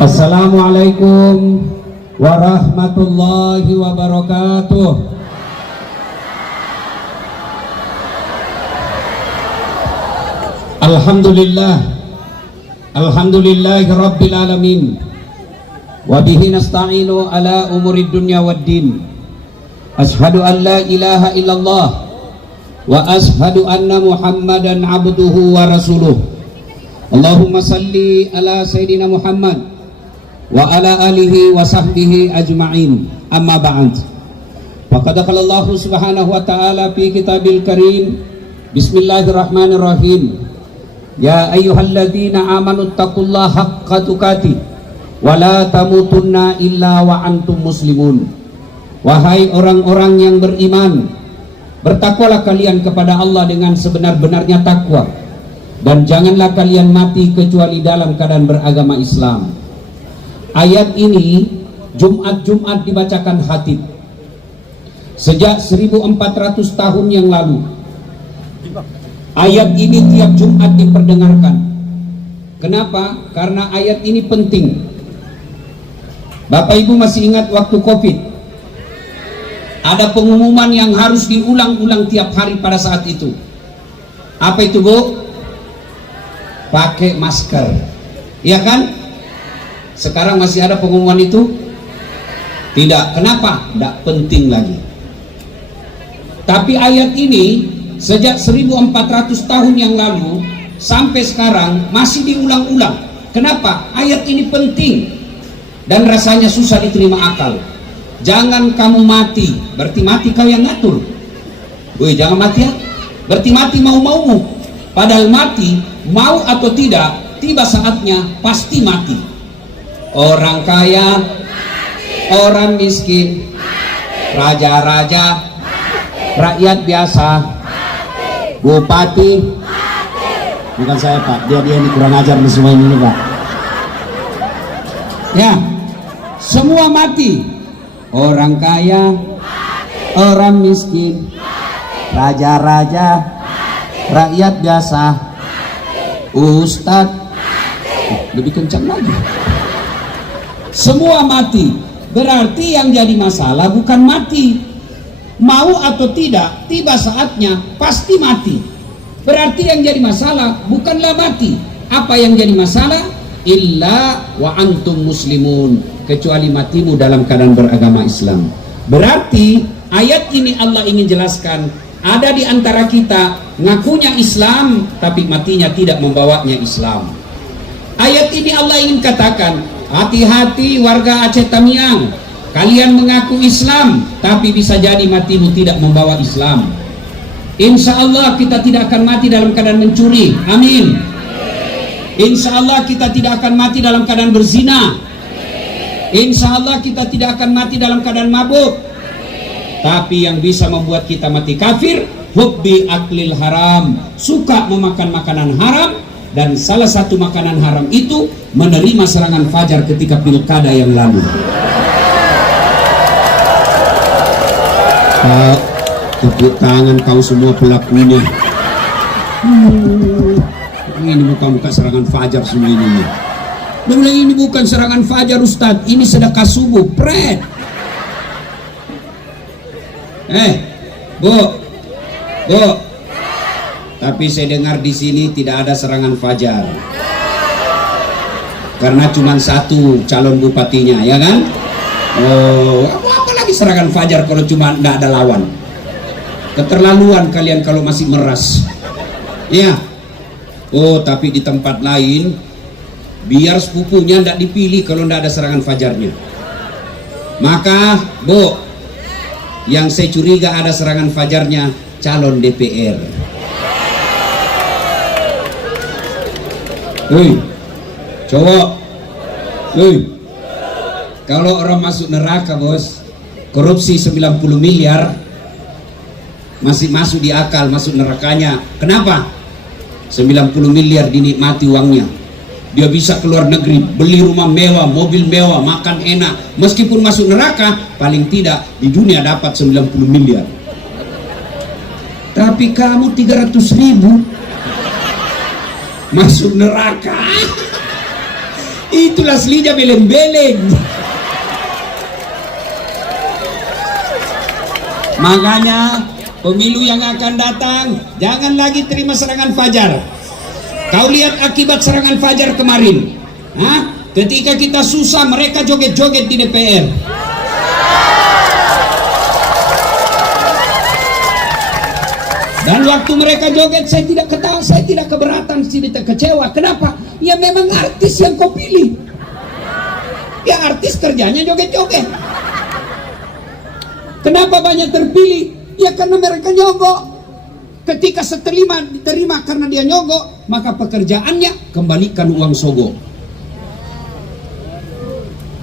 Assalamualaikum warahmatullahi wabarakatuh. Alhamdulillahi rabbil alamin. Wa bihi nasta'inu ala umurid dunya waddin. Ashhadu an la ilaha illallah wa ashhadu anna Muhammadan abduhu wa rasuluh. Allahumma salli ala Sayyidina Muhammad wa ala alihi wa sahbihi ajma'in. Amma ba'd. Faqad qala Allah subhanahu wa ta'ala fi kitabil karim. Bismillahirrahmanirrahim. Ya ayyuhalladzina amanu taqullaha haqqa tuqatih wa la tamutunna illa wa antum muslimun. Wahai orang-orang yang beriman, bertakwalah kalian kepada Allah dengan sebenar-benarnya takwa, dan janganlah kalian mati kecuali dalam keadaan beragama Islam. Ayat ini Jumat-Jumat dibacakan khatib sejak 1400 tahun yang lalu. Ayat ini tiap Jumat diperdengarkan. Kenapa? Karena ayat ini penting. Bapak Ibu masih ingat waktu Covid? Ada pengumuman yang harus diulang-ulang tiap hari pada saat itu. Apa itu, Bu? Pakai masker. Iya kan? Sekarang masih ada pengumuman itu? Tidak. Kenapa? Tidak penting lagi. Tapi ayat ini sejak 1400 tahun yang lalu sampai sekarang masih diulang-ulang. Kenapa? Ayat ini penting dan rasanya susah diterima akal. Jangan kamu mati, berarti mati kau yang ngatur. Woi, jangan mati ya. Berarti mati mau-maumu. Padahal mati, mau atau tidak, tiba saatnya pasti mati. Orang kaya, orang miskin, raja-raja, rakyat biasa, bupati, bukan saya Pak, dia ini kurang ajar nih semua ini Pak. Ya, semua mati. Orang kaya, orang miskin, raja-raja, rakyat biasa, ustadz, lebih kencang lagi. Semua mati. Berarti yang jadi masalah bukan mati, mau atau tidak, tiba saatnya pasti mati. Berarti yang jadi masalah bukanlah mati. Apa yang jadi masalah? Illa wa antum muslimun, kecuali matimu dalam keadaan beragama Islam. Berarti ayat ini Allah ingin jelaskan, ada di antara kita ngakunya Islam tapi matinya tidak membawanya Islam. Ayat ini Allah ingin katakan, hati-hati warga Aceh Tamiang, kalian mengaku Islam tapi bisa jadi matimu tidak membawa Islam. Insya Allah kita tidak akan mati dalam keadaan mencuri, amin. Insya Allah kita tidak akan mati dalam keadaan berzina. Insya Allah kita tidak akan mati dalam keadaan mabuk. Tapi yang bisa membuat kita mati kafir, hubbi aklil haram, suka memakan makanan haram. Dan salah satu makanan haram itu menerima serangan fajar ketika pilkada yang lalu. Tepuk tangan kau semua pelakunya. Ini muka-muka serangan fajar semua ini. Mulai ini bukan serangan fajar Ustadz, ini sedekah subuh, pret. Bu. Tapi saya dengar di sini tidak ada serangan fajar. Karena cuma satu calon bupatinya, ya kan? Oh, apa lagi serangan fajar kalau cuma tidak ada lawan? Keterlaluan kalian kalau masih meras. Ya. Oh, tapi di tempat lain biar sepupunya tidak dipilih kalau tidak ada serangan fajarnya. Maka, Bu, yang saya curiga ada serangan fajarnya calon DPR. Cowok, kalau orang masuk neraka bos, korupsi 90 miliar masih masuk di akal, masuk nerakanya. Kenapa? 90 miliar dinikmati uangnya, dia bisa keluar negeri, beli rumah mewah, mobil mewah, makan enak. Meskipun masuk neraka, paling tidak di dunia dapat 90 miliar. Tapi kamu 300.000 masuk neraka. Itulah aslinya beleng-beleng. Makanya pemilu yang akan datang jangan lagi terima serangan fajar. Kau lihat akibat serangan fajar kemarin. Hah? Ketika kita susah mereka joget-joget di DPR. Dan waktu mereka joget saya tidak ketawa, saya tidak keberatan, saya tidak kecewa. Kenapa? Ya memang artis yang kau pilih. Ya artis kerjanya joget-joget. Kenapa banyak terpilih? Ya karena mereka nyogok. Ketika diterima karena dia nyogok, maka pekerjaannya kembalikan uang sogok.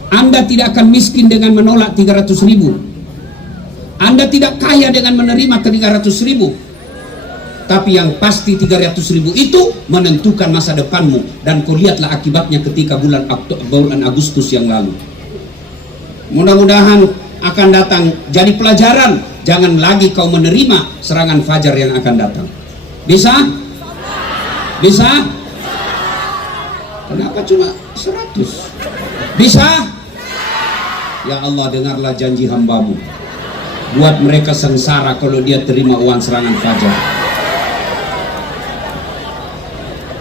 Anda tidak akan miskin dengan menolak 300.000. Anda tidak kaya dengan menerima 300.000. Tapi yang pasti 300.000 itu menentukan masa depanmu. Dan kau lihatlah akibatnya ketika bulan Agustus yang lalu. Mudah-mudahan akan datang jadi pelajaran. Jangan lagi kau menerima serangan fajar yang akan datang. Bisa? Bisa? Kenapa cuma 100? Bisa? Ya Allah, dengarlah janji hambamu. Buat mereka sengsara kalau dia terima uang serangan fajar.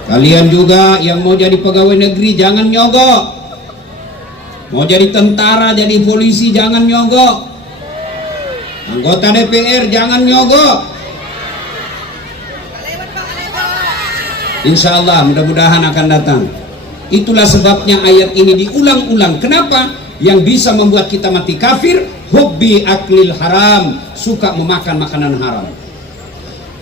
Kalian juga yang mau jadi pegawai negeri jangan nyogok. Mau jadi tentara, jadi polisi jangan nyogok. Anggota DPR jangan nyogok. Insya Allah mudah-mudahan akan datang. Itulah sebabnya ayat ini diulang-ulang. Kenapa? Yang bisa membuat kita mati kafir, hubbi aklil haram, suka memakan makanan haram.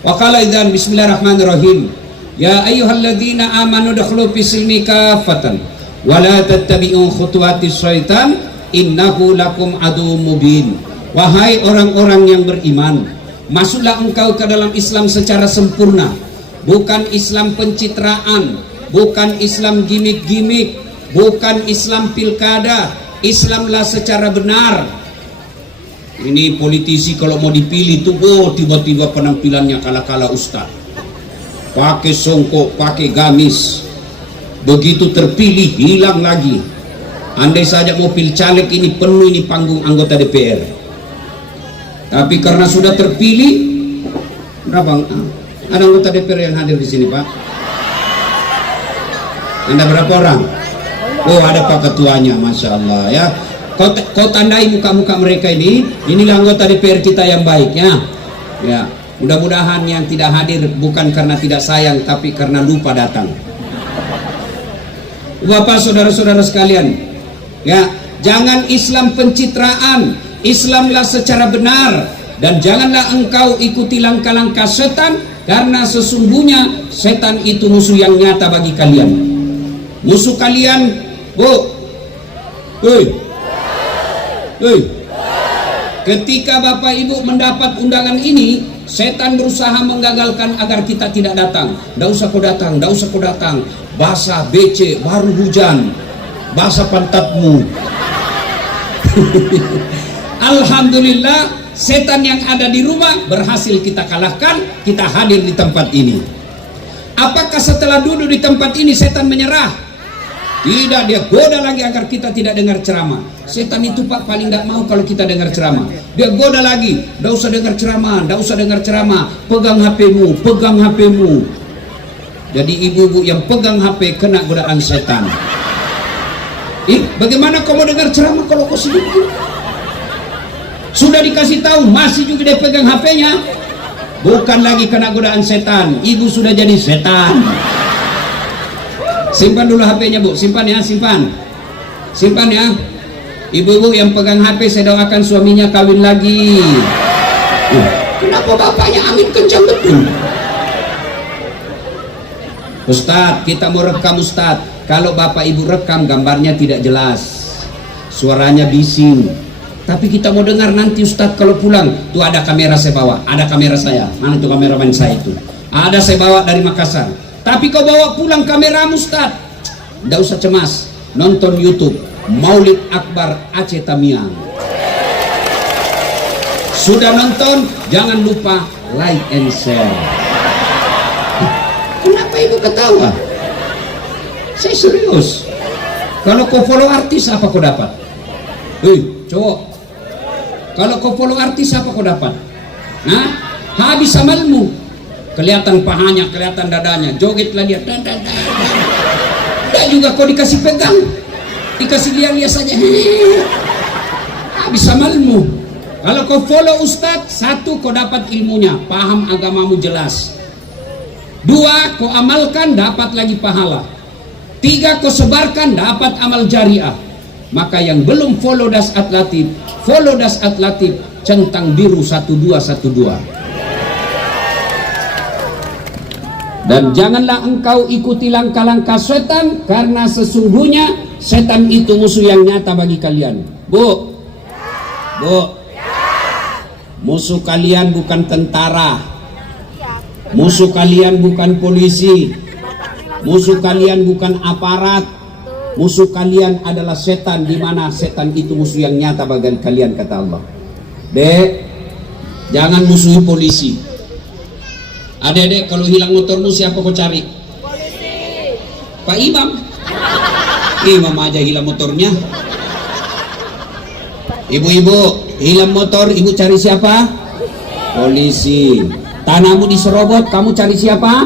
Wa qala idzan bismillahirrahmanirrahim. Ya ayyuhalladzina amanu dakhulu fis-silmi kaffatan wa la tattabi'u khutuwatis syaitan innahu lakum aduwwum mubin. Wahai orang-orang yang beriman, masuklah engkau ke dalam Islam secara sempurna, bukan Islam pencitraan, bukan Islam gimmick-gimmick, bukan Islam pilkada. Islamlah secara benar. Ini politisi kalau mau dipilih tuh, tiba-tiba penampilannya kala-kala ustaz, pakai songkok, pakai gamis, begitu terpilih hilang lagi. Andai saja mobil caleg ini penuh ini panggung anggota DPR. Tapi karena sudah terpilih, berapa? Ada anggota DPR yang hadir di sini, Pak? Anda berapa orang? Oh, ada Pak Ketuanya, Masya Allah ya. Kau tandai muka-muka mereka ini. Inilah anggota DPR kita yang baik ya. Ya, mudah-mudahan yang tidak hadir bukan karena tidak sayang, tapi karena lupa datang. Bapak, saudara-saudara sekalian, ya, jangan Islam pencitraan. Islamlah secara benar, dan janganlah engkau ikuti langkah-langkah setan, karena sesungguhnya setan itu musuh yang nyata bagi kalian. Musuh kalian, ketika Bapak Ibu mendapat undangan ini, setan berusaha menggagalkan agar kita tidak datang. Nggak usah kau datang, nggak usah kau datang. Basah, becek, baru hujan, basah pantatmu. Alhamdulillah, setan yang ada di rumah berhasil kita kalahkan, kita hadir di tempat ini. Apakah setelah duduk di tempat ini setan menyerah? Tidak, dia goda lagi agar kita tidak dengar ceramah. Setan itu Pak paling tidak mau kalau kita dengar ceramah. Dia goda lagi, tidak usah dengar ceramah, tidak usah dengar ceramah. Pegang HP-mu, pegang HP-mu. Jadi ibu-ibu yang pegang HP kena godaan setan. Bagaimana kau mau dengar ceramah kalau kau sibuk? Sudah dikasih tahu, masih juga dia pegang HP-nya. Bukan lagi kena godaan setan, ibu sudah jadi setan. Simpan dulu HP-nya, Bu. Simpan ya, simpan. Simpan ya. Ibu-ibu yang pegang HP, saya doakan suaminya kawin lagi. Kenapa bapaknya amin kencang betul? Ustadz, kita mau rekam Ustadz. Kalau bapak ibu rekam, gambarnya tidak jelas, suaranya bising. Tapi kita mau dengar nanti Ustadz kalau pulang. Tuh ada kamera saya bawa, ada kamera saya. Mana tuh kameramen saya itu? Ada saya bawa dari Makassar. Tapi kau bawa pulang kameramu Ustadz. Nggak usah cemas, nonton YouTube Maulid Akbar Aceh Tamiang. Sudah nonton, jangan lupa like and share. Kenapa ibu ketawa? Saya serius. Kalau kau follow artis apa kau dapat? Cowok, kalau kau follow artis apa kau dapat? Nah, habis amalmu. Kelihatan pahanya, kelihatan dadanya, jogetlah dia. Dan juga kau dikasih pegang, dikasih lihat-lihat saja. Habis amalmu. Kalau kau follow ustadz, satu kau dapat ilmunya, paham agamamu jelas. Dua, kau amalkan, dapat lagi pahala. Tiga, kau sebarkan, dapat amal jariah. Maka yang belum follow Dasat Latif, follow Dasat Latif, centang biru 1212. Dan janganlah engkau ikuti langkah-langkah setan, karena sesungguhnya setan itu musuh yang nyata bagi kalian. Bu, musuh kalian bukan tentara, musuh kalian bukan polisi, musuh kalian bukan aparat, musuh kalian adalah setan, di mana setan itu musuh yang nyata bagi kalian, kata Allah. Dek, jangan musuhi polisi. Adek-adek, kalau hilang motormu siapa kau cari? Polisi. Pak Imam. Imam aja hilang motornya. Ibu-ibu hilang motor, ibu cari siapa? Polisi. Tanahmu diserobot, kamu cari siapa?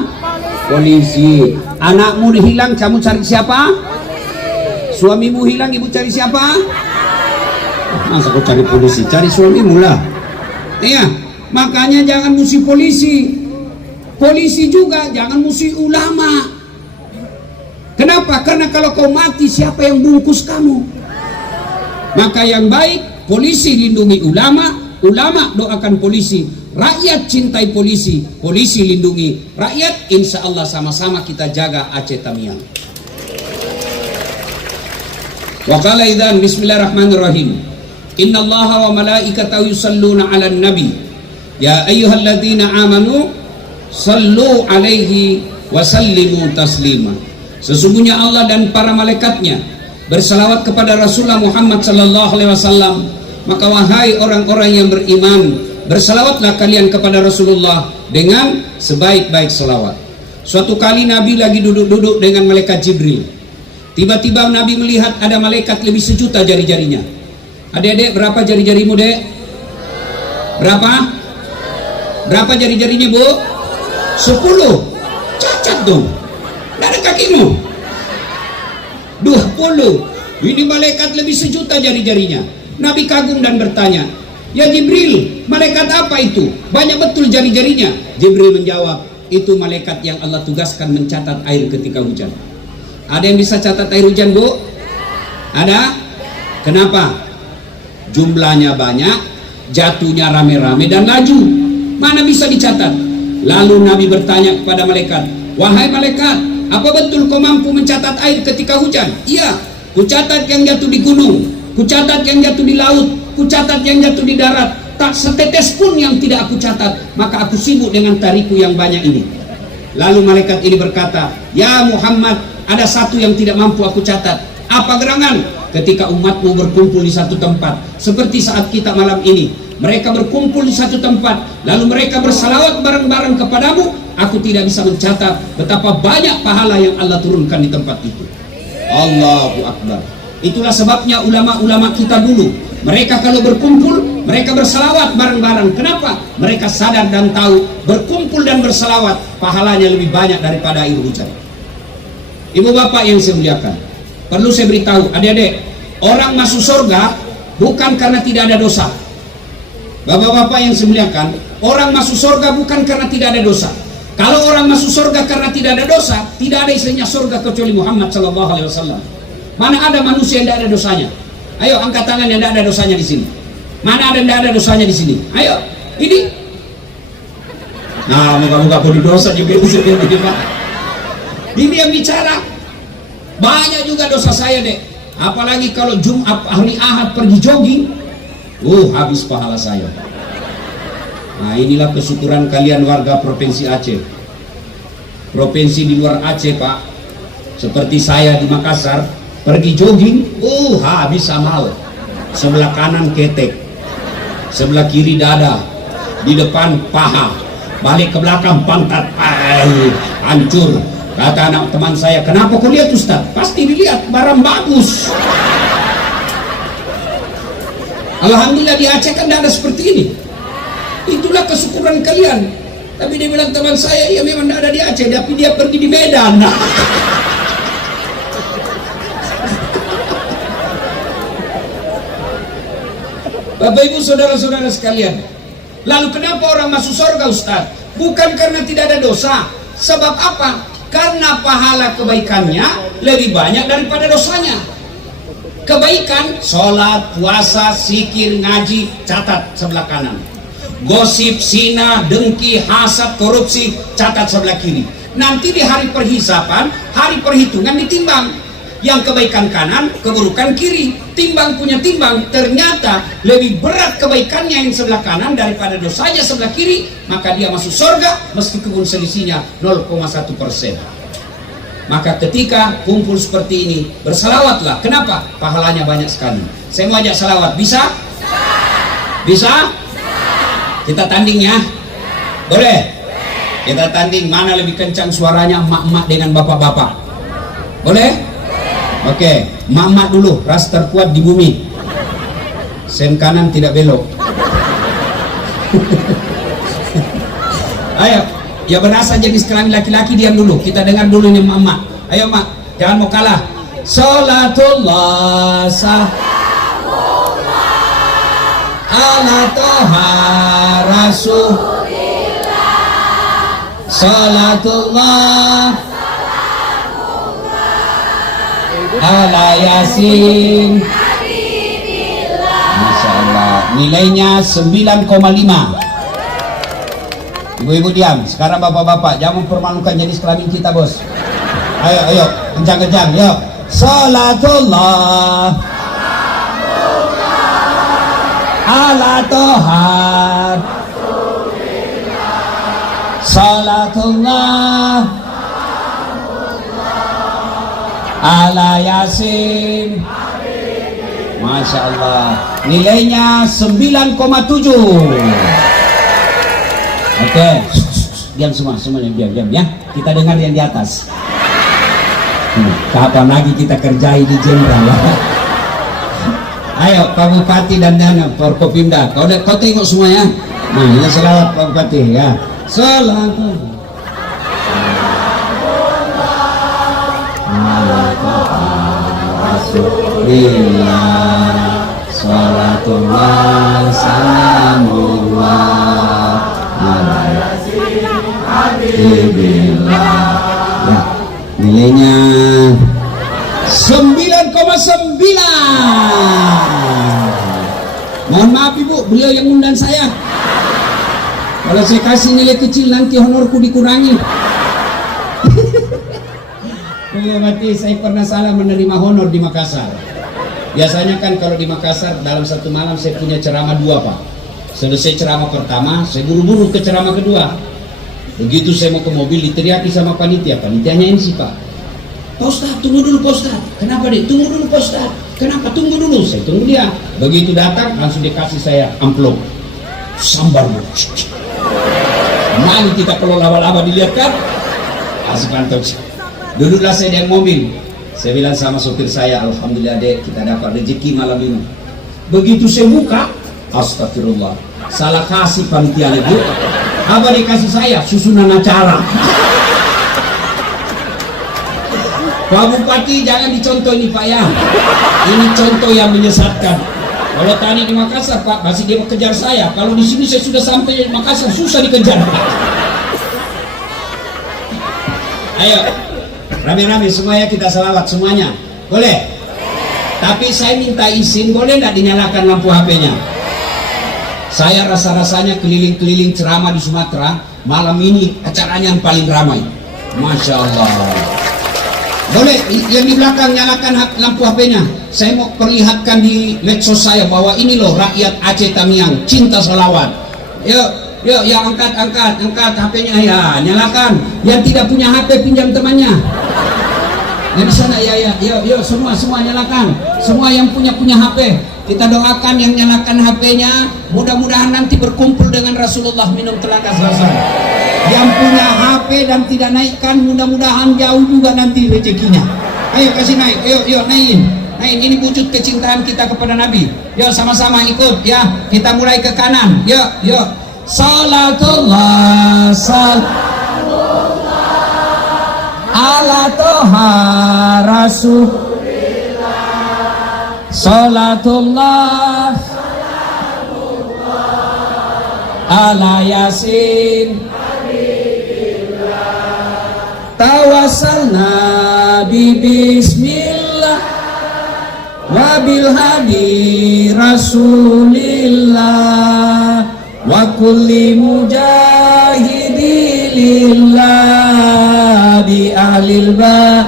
Polisi. Anakmu hilang, kamu cari siapa? Polisi. Suamimu hilang, ibu cari siapa? Masa kau cari polisi? Cari suamimu lah. Iya, makanya jangan musuh polisi. Polisi juga jangan musuh ulama. Kenapa? Karena kalau kau mati, siapa yang bungkus kamu? Maka yang baik, polisi lindungi ulama, ulama doakan polisi, rakyat cintai polisi, polisi lindungi rakyat. Insya Allah sama-sama kita jaga Aceh Tamiang. Wa qala idzan bismillahirrahmanirrahim. Innallaha wa malaikatahu yusalluna 'alan nabi. Ya ayyuhalladzina amanu sallu alaihi wasallimu taslima. Sesungguhnya Allah dan para malaikatnya bersalawat kepada Rasulullah Muhammad sallallahu alaihi wasallam. Maka wahai orang-orang yang beriman, bersalawatlah kalian kepada Rasulullah dengan sebaik-baik salawat. Suatu kali Nabi lagi duduk-duduk dengan malaikat Jibril. Tiba-tiba Nabi melihat ada malaikat lebih sejuta jari-jarinya. Adik-adik, berapa jari-jarimu, Dek? Berapa? Berapa jari-jarinya, Bu? 10. Cacat dong. Tidak ada kakimu. 20. Ini malaikat lebih sejuta jari-jarinya. Nabi kagum dan bertanya, ya Jibril, malaikat apa itu? Banyak betul jari-jarinya. Jibril menjawab, itu malaikat yang Allah tugaskan mencatat air ketika hujan. Ada yang bisa catat air hujan, Bu? Ada? Kenapa? Jumlahnya banyak, jatuhnya rame-rame dan laju. Mana bisa dicatat? Lalu Nabi bertanya kepada malaikat, wahai malaikat, apa betul kau mampu mencatat air ketika hujan? Iya, kucatat yang jatuh di gunung, kucatat yang jatuh di laut, kucatat yang jatuh di darat. Tak setetes pun yang tidak aku catat, maka aku sibuk dengan tariku yang banyak ini. Lalu malaikat ini berkata, ya Muhammad, ada satu yang tidak mampu aku catat. Apa gerangan? Ketika umatmu berkumpul di satu tempat, seperti saat kita malam ini. Mereka berkumpul di satu tempat, lalu mereka bersalawat bareng-bareng kepadamu. Aku tidak bisa mencatat betapa banyak pahala yang Allah turunkan di tempat itu. Allahu Akbar. Itulah sebabnya ulama-ulama kita dulu, mereka kalau berkumpul, mereka bersalawat bareng-bareng. Kenapa? Mereka sadar dan tahu berkumpul dan bersalawat pahalanya lebih banyak daripada air hujan. Ibu bapak yang saya muliakan, perlu saya beritahu adik-adik, orang masuk surga bukan karena tidak ada dosa. Bapak-bapak yang saya muliakan, orang masuk surga bukan karena tidak ada dosa. Kalau orang masuk surga karena tidak ada dosa, tidak ada isinya surga kecuali Muhammad sallallahu alaihi wasallam. Mana ada manusia yang tidak ada dosanya? Ayo angkat tangan yang tidak ada dosanya di sini. Mana ada yang tidak ada dosanya di sini? Ayo, ini. Nah, moga-moga bodi dosa juga di sini, Pak. Ini yang bicara. Banyak juga dosa saya, Dek. Apalagi kalau Jumat hari Ahad pergi jogging. Habis pahala saya. Nah, inilah kesyukuran kalian warga Provinsi Aceh. Provinsi di luar Aceh, Pak, seperti saya di Makassar, pergi jogging, habis amal. Sebelah kanan ketek, sebelah kiri dada, di depan paha, balik ke belakang pantat, hancur. Kata anak teman saya, kenapa kau lihat Ustaz? Pasti dilihat, barang bagus. Alhamdulillah di Aceh kan tidak ada seperti ini. Itulah kesyukuran kalian. Tapi dia bilang teman saya, ya memang tidak ada di Aceh, tapi dia pergi di Medan. Bapak ibu saudara-saudara sekalian, lalu kenapa orang masuk surga Ustaz? Bukan karena tidak ada dosa. Sebab apa? Karena pahala kebaikannya lebih banyak daripada dosanya. Kebaikan, sholat, puasa, zikir, ngaji, catat sebelah kanan. Gosip, zina, dengki, hasad, korupsi, catat sebelah kiri. Nanti di hari perhisapan, hari perhitungan ditimbang. Yang kebaikan kanan, keburukan kiri. Timbang punya timbang, ternyata lebih berat kebaikannya yang sebelah kanan daripada dosanya sebelah kiri, maka dia masuk surga meskipun selisihnya 0,1%. Maka ketika kumpul seperti ini, bersalawatlah. Kenapa? Pahalanya banyak sekali. Saya mau ajak salawat, bisa? Bisa? Kita tanding ya? Boleh? Kita tanding mana lebih kencang suaranya, mak-mak dengan bapak-bapak. Boleh? Oke, mak-mak dulu, ras terkuat di bumi. Sen kanan tidak belok. Ayo, ya berasa jenis kelamin laki-laki, diam dulu. Kita dengar dulu ini mak-mak. Ayo mak, jangan mau kalah. Salatullah ala toha rasulillah. Salatullah ala yasin. Masya Allah, nilainya 9,5. Ibu-ibu diam. Sekarang bapak-bapak, jangan mempermalukan jenis kelamin kita bos. Ayo, ayo, kencang-kencang, yuk. Salatullah ala toha. Salatullah ala yasin. Masya Allah, nilainya 9,7. Oke, diam semuanya diam ya. Kita dengar yang di atas. Kapan lagi kita kerjai di jenderal ya? Ayo Pak Bupati dan Forkopimda, kau tengok semuanya. Nah, ini selawat Pak Bupati ya. Selawat. Rasulillah, salatullah salamullah ala yasin habibillah. Ya, nilainya 9,9. Mohon maaf Ibu, beliau yang undang saya. Kalau saya kasih nilai kecil nanti honorku dikurangi. Berarti saya pernah salah menerima honor di Makassar. Biasanya kan kalau di Makassar dalam satu malam saya punya ceramah 2 Pak. Selesai ceramah pertama, saya buru-buru ke ceramah kedua. Begitu saya mau ke mobil diteriaki sama panitia. Panitianya ini sih Pak, Pak Ustadz tunggu dulu Pak Ustadz. Kenapa deh? Tunggu dulu Pak Ustadz. Kenapa? Tunggu dulu. Saya tunggu dia. Begitu datang langsung dikasih saya amplop sambar. Malu kita kalau laba-laba dilihat kan. Asik mantap. Duduklah saya di mobil. Saya bilang sama sopir saya, alhamdulillah dek, kita dapat rezeki malam ini. Begitu saya buka, astagfirullah, salah kasih panitia lagi. Apa dikasih saya? Susunan acara. Pak Bupati jangan dicontoh ini Pak ya. Ini contoh yang menyesatkan. Kalau tadi di Makassar Pak, masih dia kejar saya. Kalau di sini saya sudah sampai di Makassar, susah dikejar. Ayo. Rame-rame semuanya kita salawat semuanya. Boleh? Tapi saya minta izin, boleh tidak dinyalakan lampu HP-nya? Saya rasa-rasanya keliling-keliling ceramah di Sumatera. Malam ini acaranya yang paling ramai. Masya Allah. Boleh yang di belakang nyalakan lampu HP-nya. Saya mau perlihatkan di medsos saya bahwa ini loh rakyat Aceh Tamiang cinta salawat. Yuk, ya angkat HP-nya ya, nyalakan. Yang tidak punya HP pinjam temannya. Nah di sana ya, yuk semua nyalakan. Semua yang punya HP, kita doakan yang nyalakan HP-nya, mudah-mudahan nanti berkumpul dengan Rasulullah minum telaga Zamzam. Yang punya HP dan tidak naikkan, mudah-mudahan jauh juga nanti rezekinya. Ayo kasih naik, yuk naikin. Ini wujud kecintaan kita kepada Nabi. Yuk sama-sama ikut ya. Kita mulai ke kanan. Yuk. Salatullah ala toha rasulillah. Salatullah ala yasin tawassalna bi bismillah wa bil hadi rasulillah wa kulli mujahidi lillah bi ahlil ba.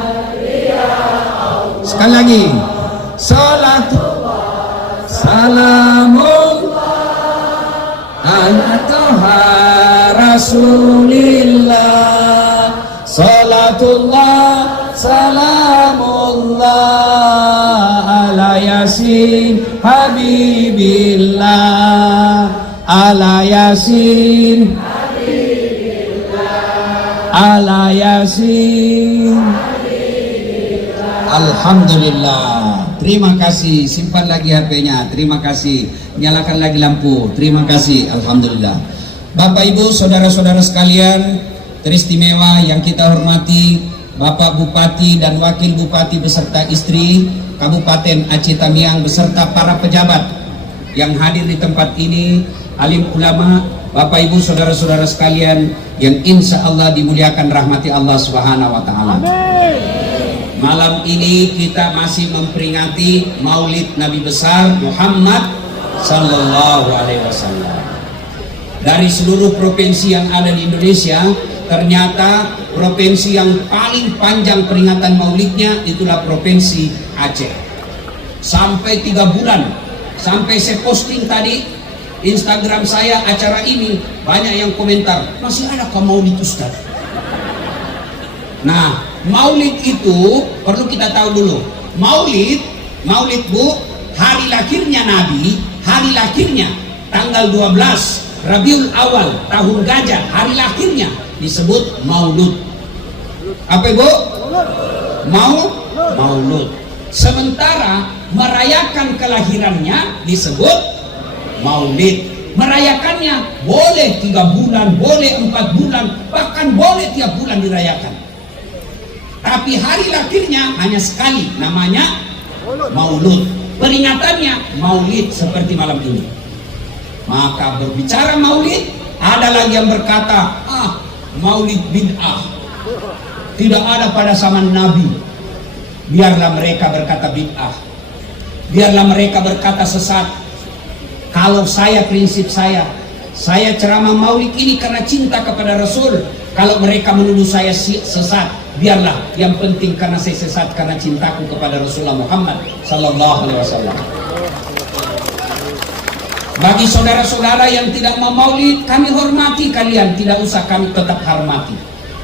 Sekali lagi, salatullah salamullah ala toha rasulillah. Salatullah salamullah ala yasin habibillah ala yasin ala yasin. Alhamdulillah. Terima kasih. Simpan lagi HP-nya. Terima kasih. Nyalakan lagi lampu. Terima kasih. Alhamdulillah. Bapak Ibu, saudara-saudara sekalian teristimewa yang kita hormati, Bapak Bupati dan Wakil Bupati beserta istri Kabupaten Aceh Tamiang beserta para pejabat yang hadir di tempat ini, alim ulama, Bapak Ibu saudara-saudara sekalian yang insya Allah dimuliakan rahmati Allah Subhanahu wa Ta'ala. Malam ini kita masih memperingati Maulid Nabi besar Muhammad Sallallahu Alaihi Wasallam. Dari seluruh provinsi yang ada di Indonesia, ternyata provinsi yang paling panjang peringatan Maulidnya itulah provinsi Aceh. Sampai 3 bulan, sampai saya posting tadi Instagram saya acara ini, banyak yang komentar, masih ada ke Maulid Ustaz? Nah, Maulid itu perlu kita tahu dulu. Maulid Bu, hari lahirnya Nabi, hari lahirnya tanggal 12 Rabiul Awal tahun gajah, hari lahirnya disebut Maulud. Apa Ibu? Maulud. Sementara merayakan kelahirannya disebut Maulid. Merayakannya boleh 3 bulan, boleh 4 bulan, bahkan boleh tiap bulan dirayakan. Tapi hari lahirnya hanya sekali, namanya Maulud. Peringatannya Maulid seperti malam ini. Maka berbicara Maulid, ada lagi yang berkata, Maulid bid'ah, tidak ada pada zaman Nabi. Biarlah mereka berkata bid'ah, biarlah mereka berkata sesat. Kalau saya, prinsip saya ceramah Maulid ini karena cinta kepada Rasul. Kalau mereka menuduh saya sesat, biarlah, yang penting karena saya sesat karena cintaku kepada Rasulullah Muhammad Sallallahu Alaihi Wasallam. Bagi saudara-saudara yang tidak mau Maulid, kami hormati kalian, tidak usah kami tetap hormati.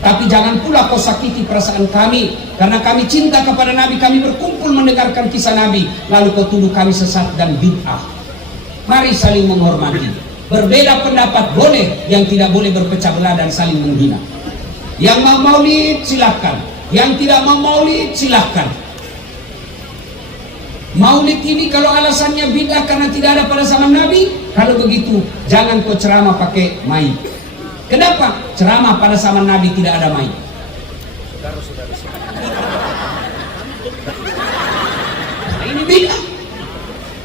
Tapi jangan pula kau sakiti perasaan kami, karena kami cinta kepada Nabi, kami berkumpul mendengarkan kisah Nabi, lalu kau tuduh kami sesat dan bid'ah. Mari saling menghormati. Berbeda pendapat boleh, yang tidak boleh berpecah belah dan saling menghina. Yang mau Maulid silahkan, yang tidak mau Maulid silahkan. Maulid ini kalau alasannya bid'ah karena tidak ada pada zaman Nabi, kalau begitu jangan kau ceramah pakai mic. Kenapa? Ceramah pada zaman Nabi tidak ada mic. Ini bid'ah.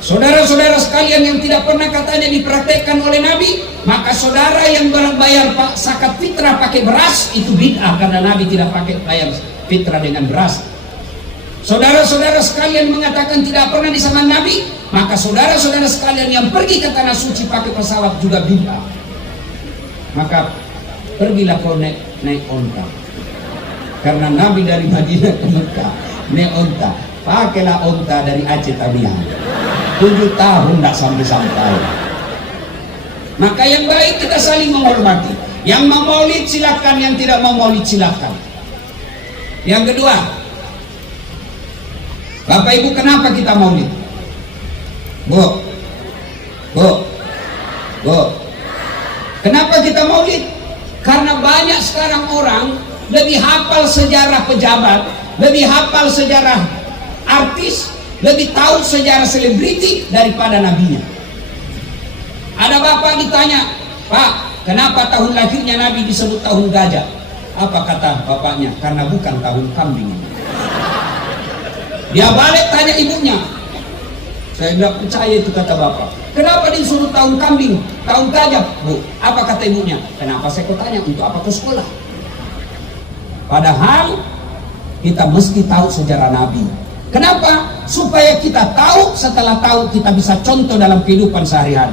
Saudara-saudara sekalian yang tidak pernah katanya dipraktekkan oleh Nabi, maka saudara yang bayar zakat fitrah pakai beras itu bid'ah, karena Nabi tidak pakai bayar fitrah dengan beras. Saudara-saudara sekalian mengatakan tidak pernah di zaman Nabi, maka saudara-saudara sekalian yang pergi ke tanah suci pakai pesawat juga bid'ah. Maka pergilah kau naik onta, karena Nabi dari Madinah ke Mekah naik onta. Pakailah onta dari Aceh Tamiang, 7 tahun tidak sampai-sampai. Maka yang baik kita saling menghormati. Yang mau Maulid silakan, yang tidak mau Maulid silakan. Yang kedua, Bapak Ibu, kenapa kita Maulid? Bu, kenapa kita Maulid? Karena banyak sekarang orang lebih hafal sejarah pejabat, lebih hafal sejarah artis, lebih tahu sejarah selebriti daripada nabinya. Ada bapak ditanya, "Pak, kenapa tahun lahirnya Nabi disebut tahun gajah?" Apa kata bapaknya? Karena bukan tahun kambing. Dia balik tanya ibunya. Saya nggak percaya itu kata bapak. Kenapa disuruh tahun kambing, tahun gajah? Bu, apa kata ibunya? Kenapa saya kau tanya? Untuk apa kau sekolah? Padahal kita mesti tahu sejarah Nabi. Kenapa? Supaya kita tahu, setelah tahu kita bisa contoh dalam kehidupan sehari-hari.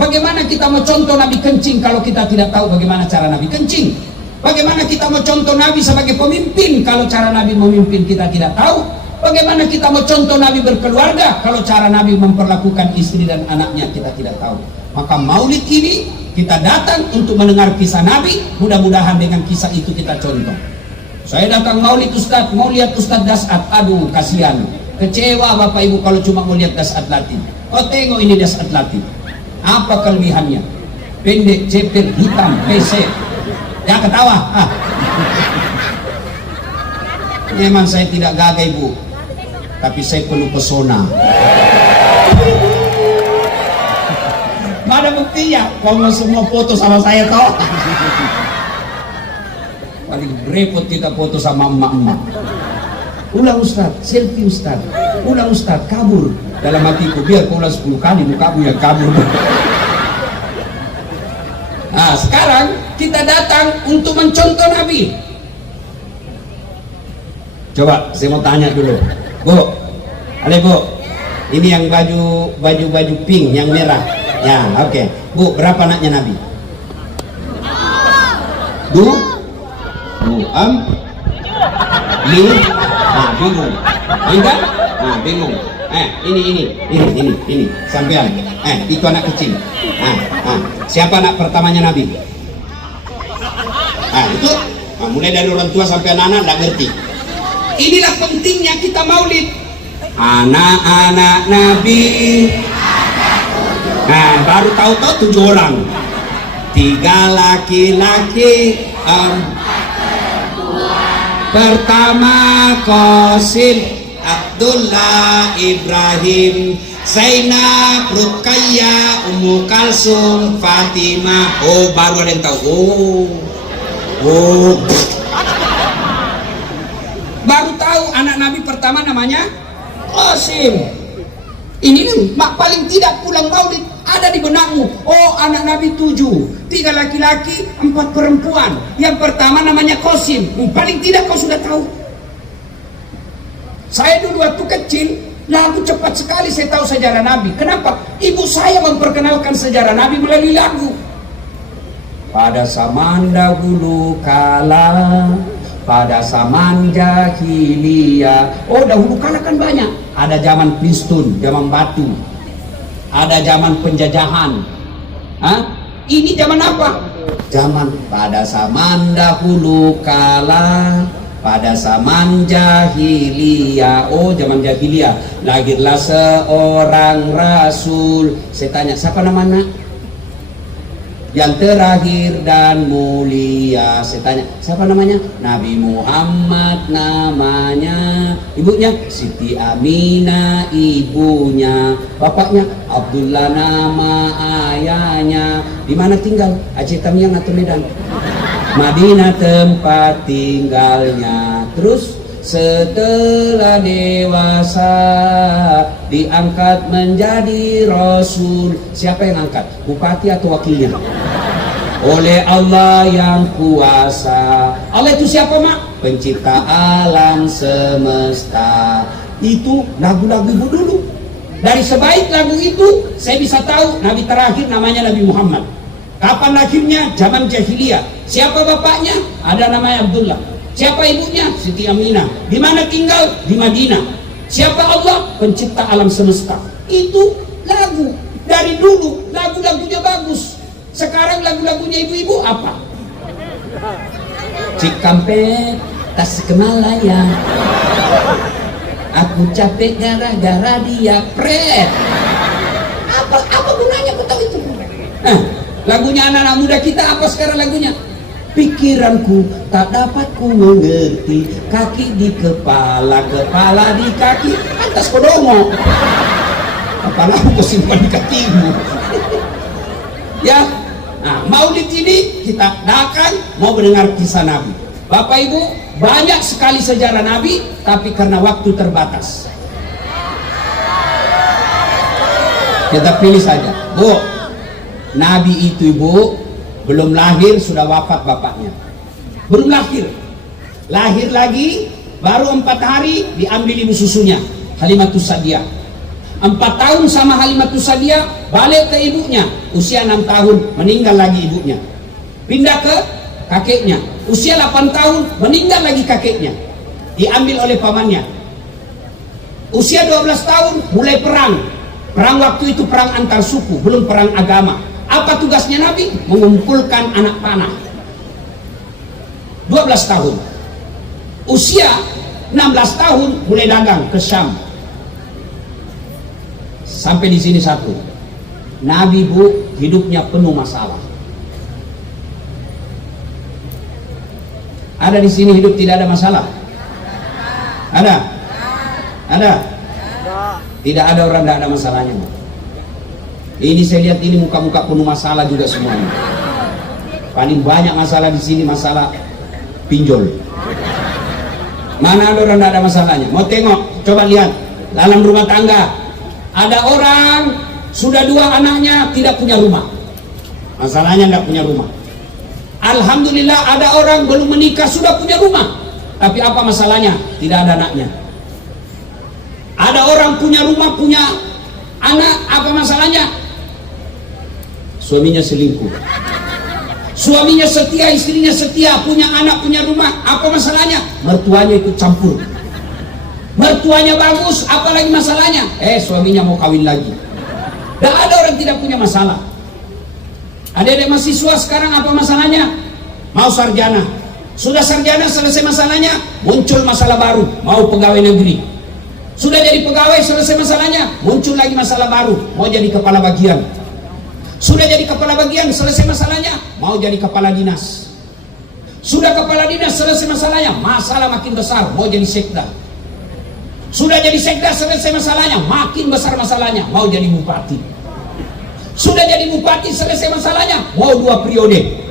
Bagaimana kita mau contoh Nabi kencing kalau kita tidak tahu bagaimana cara Nabi kencing? Bagaimana kita mau contoh Nabi sebagai pemimpin kalau cara Nabi memimpin kita tidak tahu? Bagaimana kita mau contoh Nabi berkeluarga kalau cara Nabi memperlakukan istri dan anaknya kita tidak tahu? Maka maulid ini kita datang untuk mendengar kisah Nabi, mudah-mudahan dengan kisah itu kita contoh. Saya datang maulid Ustadz, mau lihat Ustadz Dasat, aduh kasihan, kecewa Bapak Ibu kalau cuma mau lihat Dasat Latif. Oh tengok ini Dasat Latif, apa kelebihannya? Pendek, ceper, hitam, pesek. Jangan ketawa. Memang saya tidak gagah Ibu, tapi saya penuh pesona. Mana buktinya? Kau mau semua foto sama saya toh? Paling repot kita foto sama emak-emak. Ulang Ustaz, selfie Ustaz. Ulang Ustaz, kabur. Dalam hatiku, biar kau ulang 10 kali, mukamu yang kabur. Nah sekarang kita datang untuk mencontoh Nabi. Coba saya mau tanya dulu, Bu, Ale Bu, ini yang baju pink, yang merah, ya oke. Bu, berapa anaknya Nabi? Bu, bingung, enggak? Nah bingung. Ini sampean. Itu anak kecil. Siapa anak pertamanya Nabi? Itu. Mulai dari orang tua sampai anak-anak nggak ngerti. Inilah pentingnya kita maulid. Anak-anak Nabi. Baru tahu-tahu 7 orang. 3 laki-laki. Pertama Qasim, Abdullah, Ibrahim, Zainab, Ruqayyah, Ummu Kalsum, Fatimah. Oh baru ada yang tahu. Baru tahu anak Nabi pertama namanya Qasim. Ini nih paling tidak pulang maulid ada di benakmu. Oh anak Nabi 7, 3 laki-laki, 4 perempuan. Yang pertama namanya Qasim. Paling tidak kau sudah tahu. Saya dulu waktu kecil lagu cepat sekali saya tahu sejarah Nabi. Kenapa? Ibu saya memperkenalkan sejarah Nabi melalui lagu. Pada zaman dahulu kala, pada zaman jahiliyah. Oh dahulu kala kan banyak. Ada zaman Plistun, zaman batu. Ada zaman penjajahan. Ini zaman apa? Zaman pada zaman dahulu kala, pada zaman jahiliyah. Oh zaman jahiliyah. Lahirlah seorang rasul. Saya tanya siapa namanya? Yang terakhir dan mulia. Saya tanya siapa namanya? Nabi Muhammad namanya. Ibunya Siti Aminah ibunya. Bapaknya Abdullah nama ayahnya. Di mana tinggal? Aceh Tamiang atau Medan? Madinah tempat tinggalnya. Terus setelah dewasa diangkat menjadi rasul. Siapa yang angkat? Bupati atau wakilnya? Oleh Allah yang kuasa. Allah itu siapa mak? Pencipta alam semesta. Itu lagu-lagu ibu dulu. Dari sebaik lagu itu saya bisa tahu Nabi terakhir namanya Nabi Muhammad. Kapan lahirnya? Zaman jahiliyah. Siapa bapaknya? Ada namanya Abdullah. Siapa ibunya? Siti Aminah. Di mana tinggal? Di Madinah. Siapa Allah? Pencipta alam semesta. Itu lagu dari dulu, lagu-lagunya bagus. Sekarang lagu-lagunya ibu-ibu apa? Cikampek, Tasikmalaya. Aku capek gara-gara dia pret. Apa gunanya kau tahu itu? Lagunya anak-anak muda kita apa sekarang lagunya? Pikiranku tak dapat ku mengerti, kaki di kepala, kepala di kaki, atas kodomo. Kepala aku simpan di kakimu. Ya, nah, Maulid ini kita adakan mau mendengar kisah Nabi. Bapak Ibu, banyak sekali sejarah Nabi, tapi karena waktu terbatas. Kita pilih saja. Bu, Nabi itu Ibu belum lahir sudah wafat bapaknya. Belum lahir. Lahir lagi baru 4 hari diambil ibu susunya, Halimatus Sa'diyah. 4 tahun sama Halimatus Sa'diyah balik ke ibunya. Usia 6 tahun meninggal lagi ibunya. Pindah ke kakeknya. Usia 8 tahun meninggal lagi kakeknya. Diambil oleh pamannya. Usia 12 tahun mulai perang. Perang waktu itu perang antar suku, belum perang agama. Apa tugasnya Nabi? Mengumpulkan anak panah. 12 tahun. Usia 16 tahun mulai dagang ke Syam. Sampai di sini satu. Nabi Bu hidupnya penuh masalah. Ada di sini hidup tidak ada masalah? Ada? Ada? Tidak ada orang tidak ada masalahnya. Ini saya lihat ini muka-muka penuh masalah juga semuanya. Paling banyak masalah di sini masalah pinjol. Mana ada orang tidak ada masalahnya? Mau tengok, coba lihat dalam rumah tangga. Ada orang sudah 2 anaknya tidak punya rumah. Masalahnya tidak punya rumah. Alhamdulillah ada orang belum menikah sudah punya rumah. Tapi apa masalahnya? Tidak ada anaknya. Ada orang punya rumah, punya anak, apa masalahnya? Suaminya selingkuh. Suaminya setia, istrinya setia, punya anak, punya rumah, apa masalahnya? Mertuanya ikut campur. Mertuanya bagus, apalagi masalahnya? Suaminya mau kawin lagi. Dan ada orang tidak punya masalah. Adik-adik mahasiswa sekarang apa masalahnya? Mau sarjana. Sudah sarjana selesai masalahnya, muncul masalah baru, mau pegawai negeri. Sudah jadi pegawai selesai masalahnya, muncul lagi masalah baru, mau jadi kepala bagian. Sudah jadi kepala bagian selesai masalahnya, mau jadi kepala dinas. Sudah kepala dinas selesai masalahnya, masalah makin besar, mau jadi sekda. Sudah jadi sekda selesai masalahnya, makin besar masalahnya, mau jadi bupati. Sudah jadi bupati selesai masalahnya, mau 2 periode.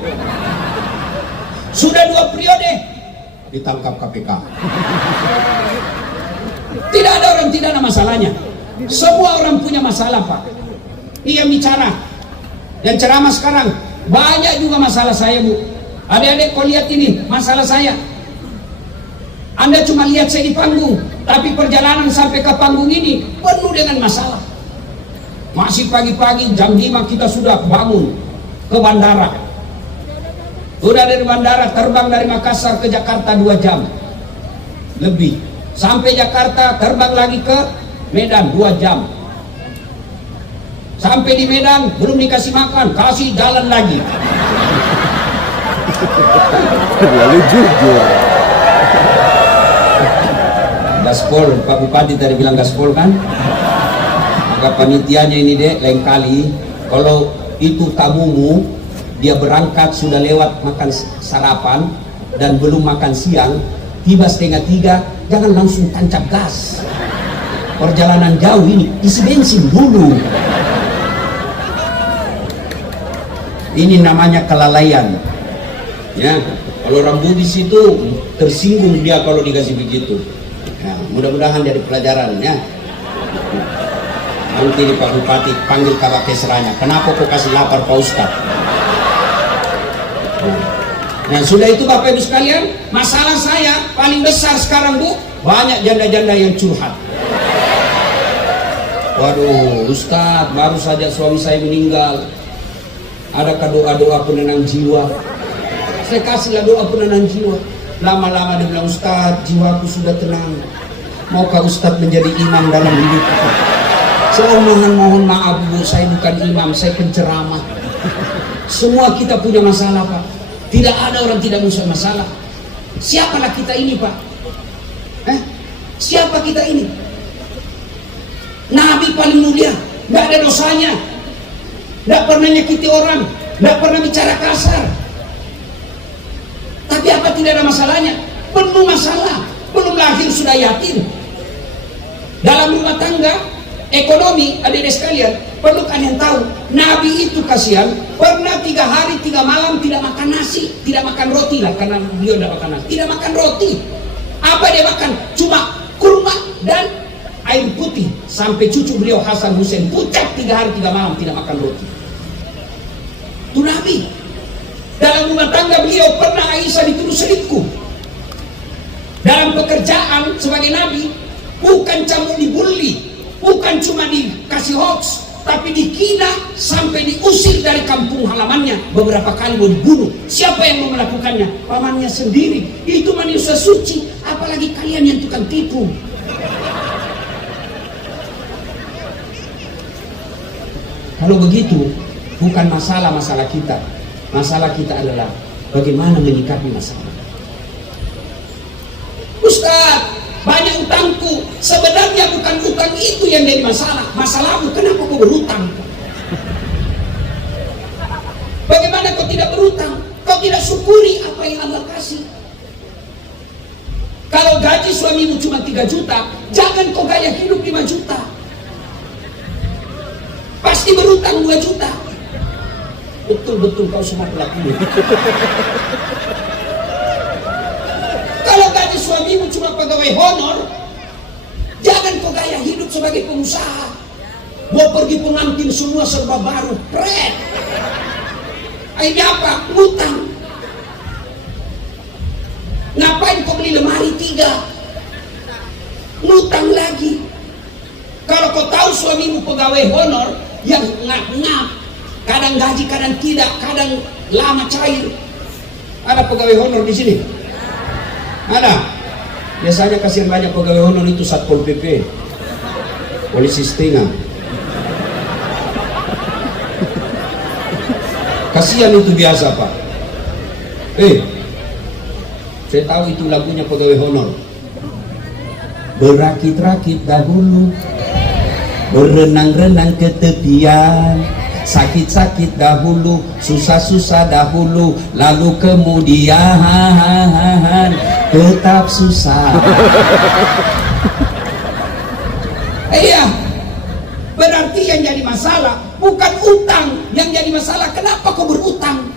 Sudah 2 periode, ditangkap KPK. Tidak ada orang tidak ada masalahnya. Semua orang punya masalah Pak. Dia bicara dan ceramah sekarang banyak juga masalah saya Bu. Adik-adik kau lihat ini masalah saya. Anda cuma lihat saya di panggung, tapi perjalanan sampai ke panggung ini penuh dengan masalah. Masih pagi-pagi jam 5 kita sudah bangun ke bandara. Sudah dari bandara terbang dari Makassar ke Jakarta 2 jam lebih. Sampai Jakarta terbang lagi ke Medan 2 jam. Sampai di Medan belum dikasih makan, kasih jalan lagi. Lalu jujur. Gaspol, Pak Bupati tadi bilang gaspol kan? Maka panitianya ini dek lain kali kalau itu tamumu dia berangkat sudah lewat makan sarapan dan belum makan siang, tiba 2:30 jangan langsung tancap gas. Perjalanan jauh ini isi bensin dulu. Ini namanya kelalaian. Ya, kalau orang Buddhis itu tersinggung dia kalau dikasih begitu. Ya, mudah-mudahan jadi pelajaran ya. Nanti di Pak Bupati panggil Kabak Kesranya. Kenapa kok kasih lapar Pak Ustad? Nah sudah itu Bapak Ibu sekalian, masalah saya paling besar sekarang Bu, banyak janda-janda yang curhat. Waduh Ustadz, baru saja suami saya meninggal, adakah doa-doa penenang jiwa? Saya kasihlah doa penenang jiwa. Lama-lama dia bilang, Ustadz jiwaku sudah tenang, maukah Ustadz menjadi imam dalam hidupku? Saya mohon maaf Bu, saya bukan imam, saya penceramah. Semua kita punya masalah Pak. Tidak ada orang tidak punya masalah. Siapalah kita ini Pak? Siapa kita ini? Nabi paling mulia, nggak ada dosanya, nggak pernah nyakiti orang, nggak pernah bicara kasar. Tapi apa tidak ada masalahnya? Penuh masalah. Belum lahir sudah yatim. Dalam rumah tangga, ekonomi, adik-adik sekalian, perlu kalian tahu, Nabi itu kasihan, pernah 3 hari 3 malam tidak makan nasi, tidak makan roti lah, karena beliau tidak makan nasi, tidak makan roti. Apa dia makan? Cuma kurma dan air putih. Sampai cucu beliau Hasan Hussein pucat 3 hari 3 malam tidak makan roti. Itu Nabi. Dalam rumah tangga beliau pernah Aisyah dituduh selingkuh. Dalam pekerjaan sebagai Nabi, bukan cuma dibully, bukan cuma dikasih hoax, tapi dikina sampai diusir dari kampung halamannya. Beberapa kali mau dibunuh. Siapa yang mau melakukannya? Pamannya sendiri. Itu manusia suci, apalagi kalian yang tukang tipu. Kalau begitu, bukan masalah kita. Masalah kita adalah bagaimana menyikapi masalah. Ustaz, banyak utangku. Sebenarnya bukan utang itu yang jadi masalah. Masalahmu, kenapa kau berutang? Bagaimana kau tidak berutang? Kau tidak syukuri apa yang Allah kasih. Kalau gaji suamimu cuma 3 juta, jangan kau gaya hidup 5 juta. Pasti berutang 2 juta. Betul-betul kau semua pelakunya. Kalau gaji suamimu cuma pegawai honor, jangan kau gaya hidup sebagai pengusaha. Mau pergi pengantin semua serba baru, pret. Akhirnya apa? Ngutang. Ngapain kau beli lemari 3? Ngutang lagi. Kalau kau tahu suamimu pegawai honor yang ngap-ngap, kadang gaji, kadang tidak, kadang lama cair. Ada pegawai honor di sini? Ada. Biasanya kasihan banyak pegawai honor itu Satpol PP, polisi setengah. Kasihan itu biasa Pak. Saya tahu itu lagunya pegawai honor. Berakit-rakit dahulu, berenang-renang ke tepian, sakit-sakit dahulu, susah-susah dahulu, lalu kemudian tetap susah. Iya, berarti yang jadi masalah bukan utang, yang jadi masalah kenapa kau berutang.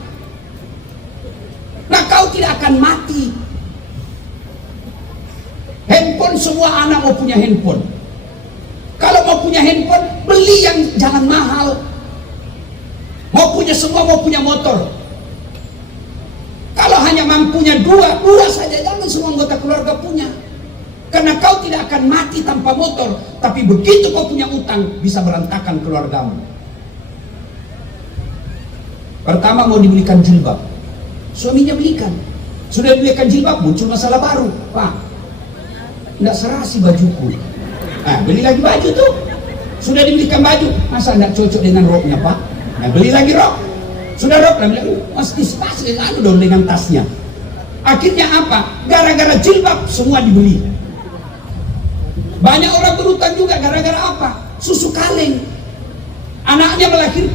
Nah, kau tidak akan mati. Handphone, semua anak mau punya handphone. Kalau mau punya handphone, beli yang jangan mahal. Mau punya semua, mau punya motor. Kalau hanya mampunya dua saja, jangan semua anggota keluarga punya. Karena kau tidak akan mati tanpa motor. Tapi begitu kau punya utang, bisa berantakan keluargamu. Pertama mau dibelikan jilbab, suaminya belikan. Sudah dibelikan jilbab, muncul masalah baru. Pak, tidak serasi bajuku. Nah, beli lagi baju tuh. Sudah dibelikan baju, masa tidak cocok dengan roknya Pak? Nah, beli lagi rok. Sudah rok, dan bilang, mesti tas dong dengan tasnya. Akhirnya apa? Gara-gara jilbab semua dibeli. Banyak orang berutang juga gara-gara apa? Susu kaleng. Anaknya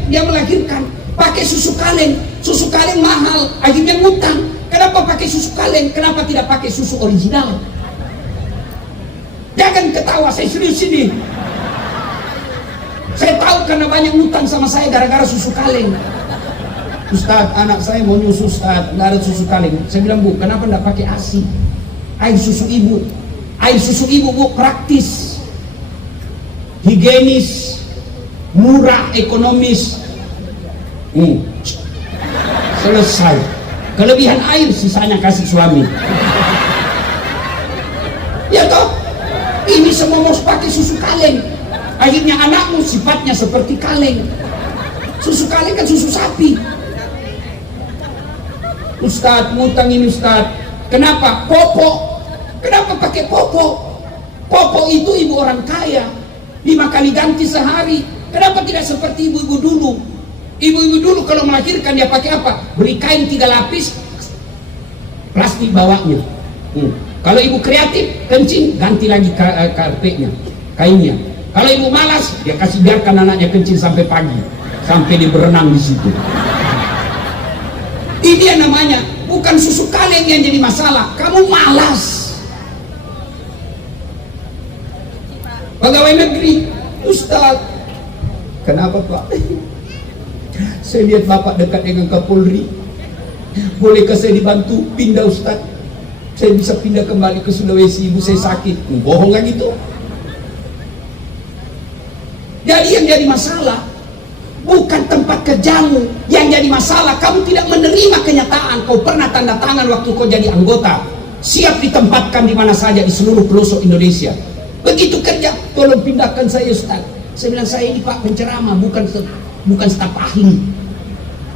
melahirkan pakai susu kaleng. Susu kaleng mahal, akhirnya ngutang. Kenapa pakai susu kaleng? Kenapa tidak pakai susu original? Jangan ketawa, saya serius ini. Saya tahu karena banyak ngutang sama saya gara-gara susu kaleng. Ustaz, anak saya mau nyusu Ustaz, nggak ada susu kaleng. Saya bilang, Bu, kenapa nggak pakai ASI? Air susu ibu. Air susu ibu, Bu, praktis, higienis, murah, ekonomis. Selesai. Kelebihan air, sisanya kasih suami. Ya toh? Ini semua mau pakai susu kaleng. Akhirnya anakmu sifatnya seperti kaleng. Susu kaleng kan susu sapi. Ustadz, ngutang ini Ustadz. Kenapa? Popo. Kenapa pakai popo? Popo itu ibu orang kaya, 5 kali ganti sehari. Kenapa tidak seperti ibu-ibu dulu? Ibu-ibu dulu kalau melahirkan dia pakai apa? Beri kain 3 lapis, plastik bawahnya. Kalau ibu kreatif, kencing, ganti lagi karpetnya, kainnya. Kalau ibu malas, dia kasih biarkan anaknya kencing sampai pagi, sampai dia berenang di situ. Ini yang namanya Bukan susu kalian yang jadi masalah, kamu malas. Pegawai negeri, Ustaz, kenapa Pak? Saya lihat Bapak dekat dengan Kapolri. Bolehkah saya dibantu pindah Ustaz? Saya bisa pindah kembali ke Sulawesi, ibu saya sakit. Bohong kan gitu. Jadi yang jadi masalah bukan tempat kerjamu, yang jadi masalah kamu tidak menerima kenyataan. Kau pernah tanda tangan waktu kau jadi anggota, siap ditempatkan di mana saja di seluruh pelosok Indonesia. Begitu kerja, tolong pindahkan saya Ustaz. Saya bilang, saya ini Pak penceramah, bukan staf ahli.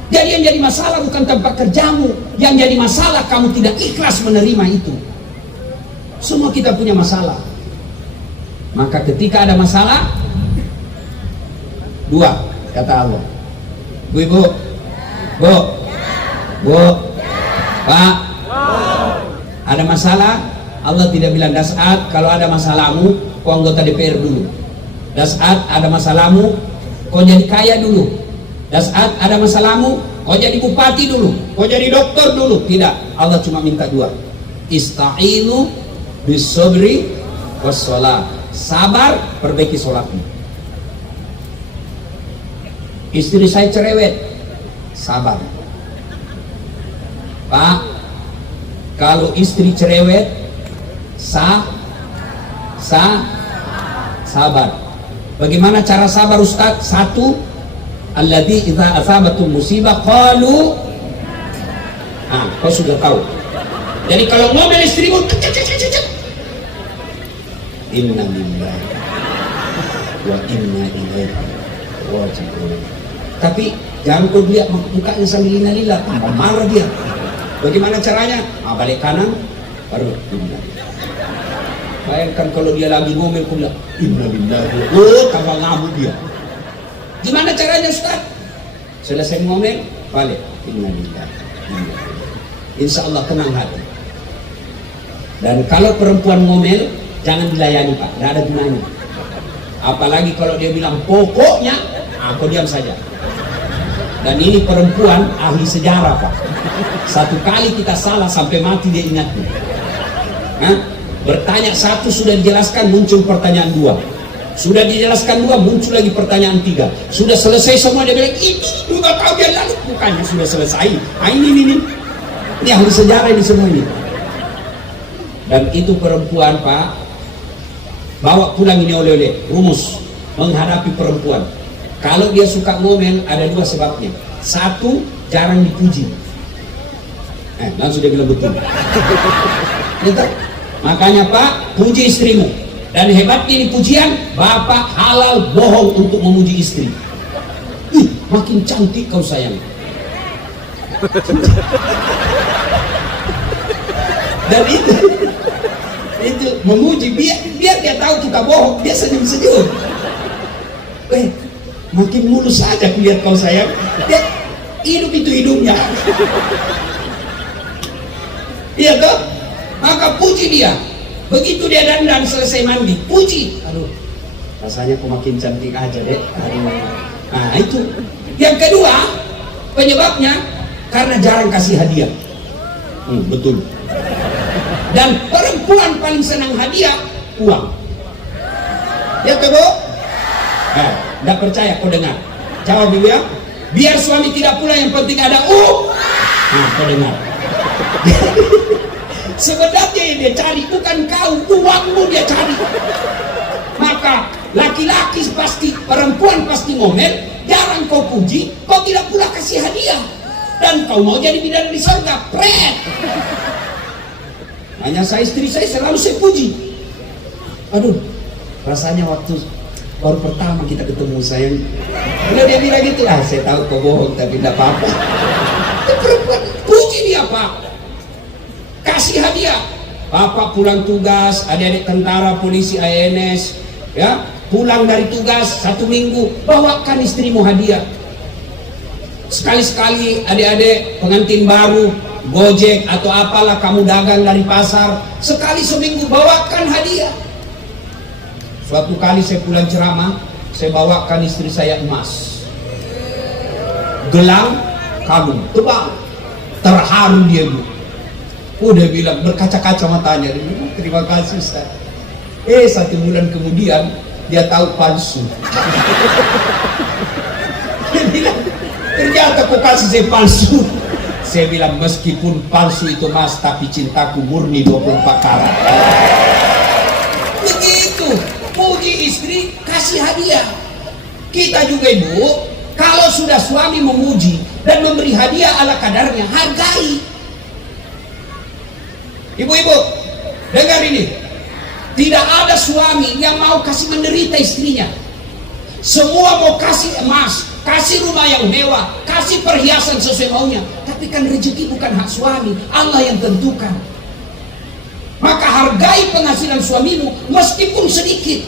Jadi yang jadi masalah bukan tempat kerjamu, yang jadi masalah kamu tidak ikhlas menerima itu. Semua kita punya masalah. Maka ketika ada masalah, dua kata Allah, Bu, Pak, ada masalah. Allah tidak bilang, Dasat, kalau ada masalahmu kau anggota DPR dulu. Dasat, ada masalahmu kau jadi kaya dulu. Dasat, ada masalahmu kau jadi bupati dulu, kau jadi dokter dulu. Tidak, Allah cuma minta dua. Ista'inu bisobri wassalat. Sabar, perbaiki sholatmu. Istri saya cerewet, sabar. Pak, kalau istri cerewet, sabar. Bagaimana cara sabar Ustaz? Satu, alladzi idza asabatum musibah qalu. Kau sudah tahu. Jadi kalau ngomel istrimu, inna lillahi wa inna ilaihi raji'un. Tapi jangan kau lihat mukanya sambil innalillah, marah dia. Bagaimana caranya? Balik kanan, baru innalillah. Bayangkan kalau dia lagi ngomel, kau bilang innalillah. Tambah ngamuk dia. Gimana caranya Ustaz? Selesai ngomel, balik innalillah. Insya Allah tenang hati. Dan kalau perempuan ngomel, jangan dilayani Pak, tidak ada gunanya. Apalagi kalau dia bilang pokoknya, kau diam saja. Dan ini perempuan ahli sejarah Pak. Satu kali kita salah sampai mati dia ingatnya. Bertanya satu sudah dijelaskan, muncul pertanyaan dua. Sudah dijelaskan dua, muncul lagi pertanyaan tiga. Sudah selesai semua, dia bilang itu juga tahu dia lalu. Bukannya sudah selesai. Ini ahli sejarah ini semua ini. Dan itu perempuan Pak, bawa pulang ini oleh-oleh. Rumus menghadapi perempuan, kalau dia suka ngomel, ada dua sebabnya. Satu, jarang dipuji. Langsung dia bilang betul. Makanya Pak, puji istrimu. Dan hebatnya ini pujian, Bapak halal bohong untuk memuji istri. Makin cantik kau sayang. Dan itu memuji, biar dia tahu kita bohong, dia senyum-senyum. Makin mulus saja kulihat kau sayang. Dia hidup itu hidupnya. Iya toh? Maka puji dia. Begitu dia dandan selesai mandi, puji. Aduh, rasanya kok makin cantik aja deh. Nah itu. Yang kedua, penyebabnya karena jarang kasih hadiah. Betul. Dan perempuan paling senang hadiah, uang. Ya toh, Bu? Tidak percaya, kau dengar. Jawab dulu ya. Biar suami tidak pulang, yang penting ada kau dengar. Sebenarnya yang dia cari bukan kau, uangmu dia cari. Maka laki-laki pasti, perempuan pasti ngomel, jarang kau puji, kau tidak pula kasih hadiah. Dan kau mau jadi bidadari di surga, pret. Hanya istri saya selalu saya puji. Aduh, rasanya waktu baru pertama kita ketemu sayang, udah dia bilang gitu, saya tahu kau bohong tapi tidak apa-apa. Perempuan puji dia Pak, kasih hadiah. Bapak pulang tugas, adik-adik tentara, polisi, ANS, ya pulang dari tugas 1 minggu, bawakan istrimu hadiah. Sekali-sekali adik-adik pengantin baru, Gojek atau apalah kamu dagang dari pasar, sekali seminggu bawakan hadiah. Suatu kali saya pulang ceramah, saya bawakan istri saya emas, gelang, kalung, tebal. Terharu dia, Bu. Udah bilang, berkaca-kaca matanya. Dia bilang, terima kasih Ustaz. 1 bulan kemudian dia tahu palsu. Dia bilang, ternyata kok kasih saya palsu. Saya bilang, meskipun palsu itu Mas, tapi cintaku murni 24 karat. Begitu, puji istri, kasih hadiah. Kita juga Ibu, kalau sudah suami memuji dan memberi hadiah ala kadarnya, hargai. Ibu-ibu, dengar ini. Tidak ada suami yang mau kasih menderita istrinya. Semua mau kasih emas, kasih rumah yang mewah, kasih perhiasan sesuai maunya. Tapi kan rezeki bukan hak suami, Allah yang tentukan. Maka hargai penghasilan suamimu meskipun sedikit.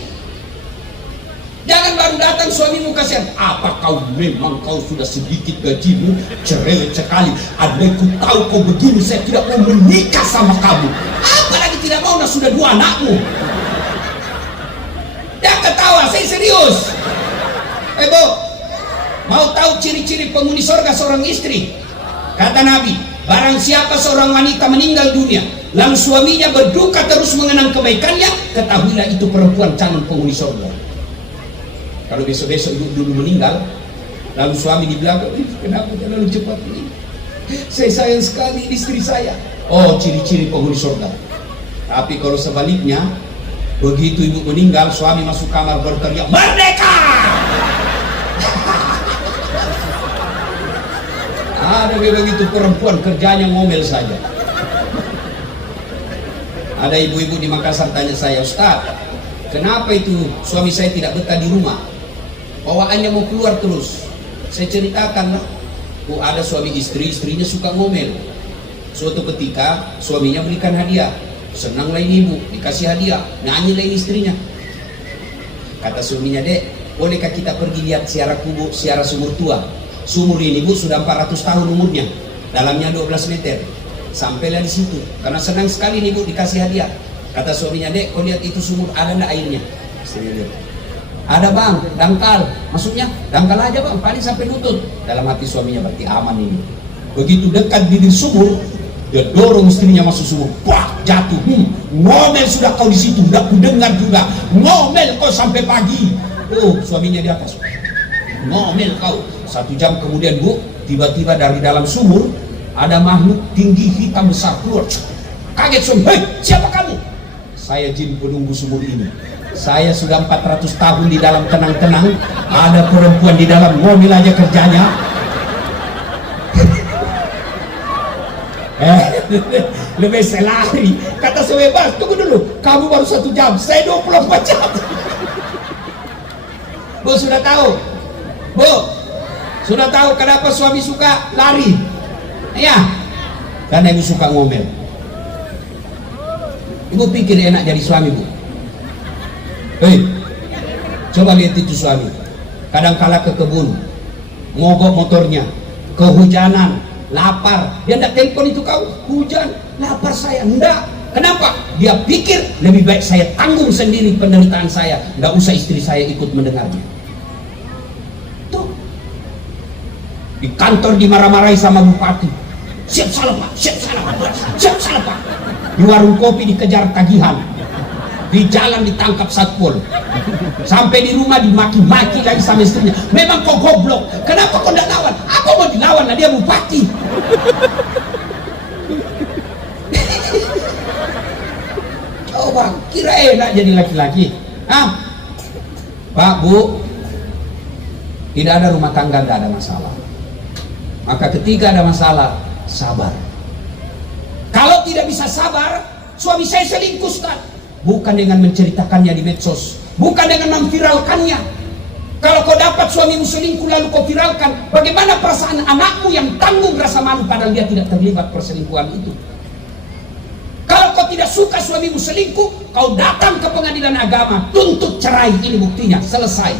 Jangan baru datang suamimu kasihan. Apa kau memang kau sudah sedikit gajimu, cerewet sekali. Adekku tahu kau begini, saya tidak mau menikah sama kamu. Apalagi tidak mau, nah sudah 2 anakmu. Jangan ketawa, saya serius. Bu, mau tahu ciri-ciri penghuni surga seorang istri? Kata Nabi, barang siapa seorang wanita meninggal dunia, lalu suaminya berduka terus mengenang kebaikannya, ketahuilah itu perempuan calon penghuni surga. Kalau besok-besok ibu dulu meninggal, lalu suami di belakang, kenapa terlalu cepat ini? Saya sayang sekali istri saya. Oh, ciri-ciri penghuni surga. Tapi kalau sebaliknya, begitu ibu meninggal, suami masuk kamar berteriak, merdeka! Ada begitu perempuan kerjanya ngomel saja. Ada ibu-ibu di Makassar tanya saya, Ustaz, kenapa itu suami saya tidak betah di rumah? Bawaannya mau keluar terus. Saya ceritakan, ada suami istri, istrinya suka ngomel. Suatu ketika suaminya berikan hadiah, senanglah ini ibu, dikasih hadiah, nyanyilah ini istrinya. Kata suaminya, Dek, bolehkah kita pergi lihat siara kubur, siara sumur tua? Sumur ini Bu sudah 400 tahun umurnya, dalamnya 12 meter. Sampailah di situ, karena senang sekali nih Bu dikasih hadiah. Kata suaminya, Dek, kau lihat itu sumur, ada enggak airnya? Istrinya lihat, ada Bang, dangkal. Maksudnya dangkal aja Bang, paling sampai lutut. Dalam hati suaminya berarti aman ini. Begitu dekat bibir sumur, dia dorong istrinya masuk sumur. Wah, jatuh. Ngomel sudah kau di situ, udah ku dengar juga. Ngomel kau sampai pagi. Oh, suaminya di atas. Ngomel kau. 1 jam kemudian Bu, tiba-tiba dari dalam sumur ada makhluk tinggi hitam besar keluar. Kaget suami, hei, siapa kamu? Saya jin penunggu sumur ini. Saya sudah 400 tahun di dalam tenang-tenang, ada perempuan di dalam, ngomel aja kerjanya. Lebih selari. Kata sebebas, tunggu dulu, kamu baru 1 jam, saya 24 jam. Bu sudah tahu? Bu, sudah tahu kenapa suami suka lari? Ya, karena ibu suka ngomel. Ibu pikir enak jadi suami Bu? Hei, coba lihat itu suami. Kadang kala ke kebun, mogok motornya, kehujanan, lapar. Dia tidak telepon itu kau, hujan, lapar saya. Enggak. Kenapa? Dia pikir lebih baik saya tanggung sendiri penderitaan saya. Nggak usah istri saya ikut mendengarnya. Tuh. Di kantor dimarah-marahi sama bupati. Siap salah Pak, siap salah Pak, siap salah Pak. Di warung kopi dikejar tagihan. Di jalan ditangkap satpol, sampai di rumah dimaki-maki lagi sama istrinya. Memang kau goblok, kenapa kau tidak lawan? Aku mau dilawan, lah dia bupati. Coba kira enak jadi laki-laki? Pak Bu, tidak ada rumah tangga tidak ada masalah. Maka ketika ada masalah, sabar. Kalau tidak bisa sabar, suami saya selingkuh Ustaz. Bukan dengan menceritakannya di medsos, bukan dengan memviralkannya. Kalau kau dapat suamimu selingkuh lalu kau viralkan, bagaimana perasaan anakmu yang tanggung rasa malu padahal dia tidak terlibat perselingkuhan itu? Kalau kau tidak suka suamimu selingkuh, kau datang ke pengadilan agama, tuntut cerai, ini buktinya, selesai.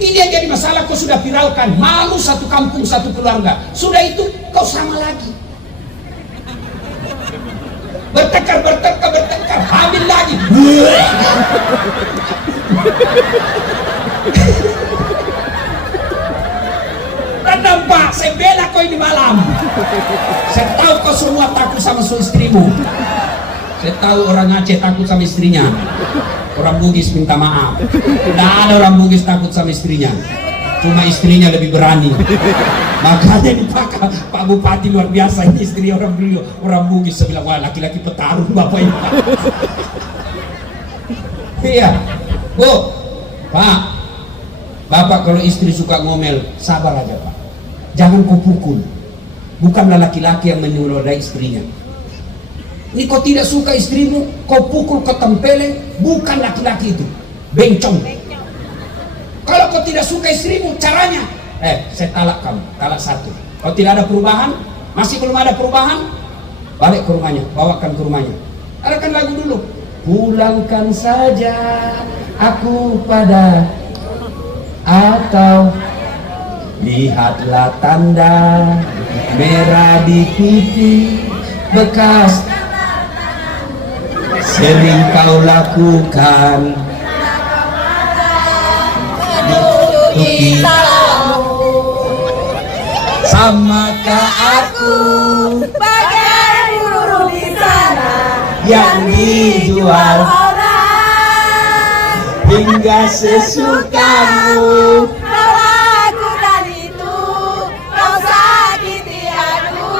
Ini yang jadi masalah, kau sudah viralkan, malu satu kampung, satu keluarga. Sudah itu, kau sama lagi. Bertekar, hamil lagi. Dan nampak saya bela kau ini malam. Saya tahu kau semua takut sama istrimu. Saya tahu orang Aceh takut sama istrinya. Orang Bugis minta maaf. Tidak ada orang Bugis takut sama istrinya. Cuma istrinya lebih berani. Makanya Pak Bupati luar biasa, ini istri orang beliau, orang Bugis. Saya bilang, wah laki-laki petarung Bapak ini. Iya, Bu, Pak, Bapak kalau istri suka ngomel, sabar aja Pak. Jangan kau pukul. Bukanlah laki-laki yang menodai istrinya. Ini kau tidak suka istrimu, kau pukul, kau tempeleng, bukan laki-laki itu, bencong. Kalau kau tidak suka istrimu, caranya, saya talak kamu, talak satu. Kalau tidak ada perubahan, masih belum ada perubahan, balik ke rumahnya, bawakan ke rumahnya. Adakan lagu dulu. Pulangkan saja aku pada, atau lihatlah tanda merah di pipi bekas sering kau lakukan untuk kita. Samakah aku bagai buruh di sana yang dijual orang, hingga sesukamu? kau lakukan itu, kau sakiti aku.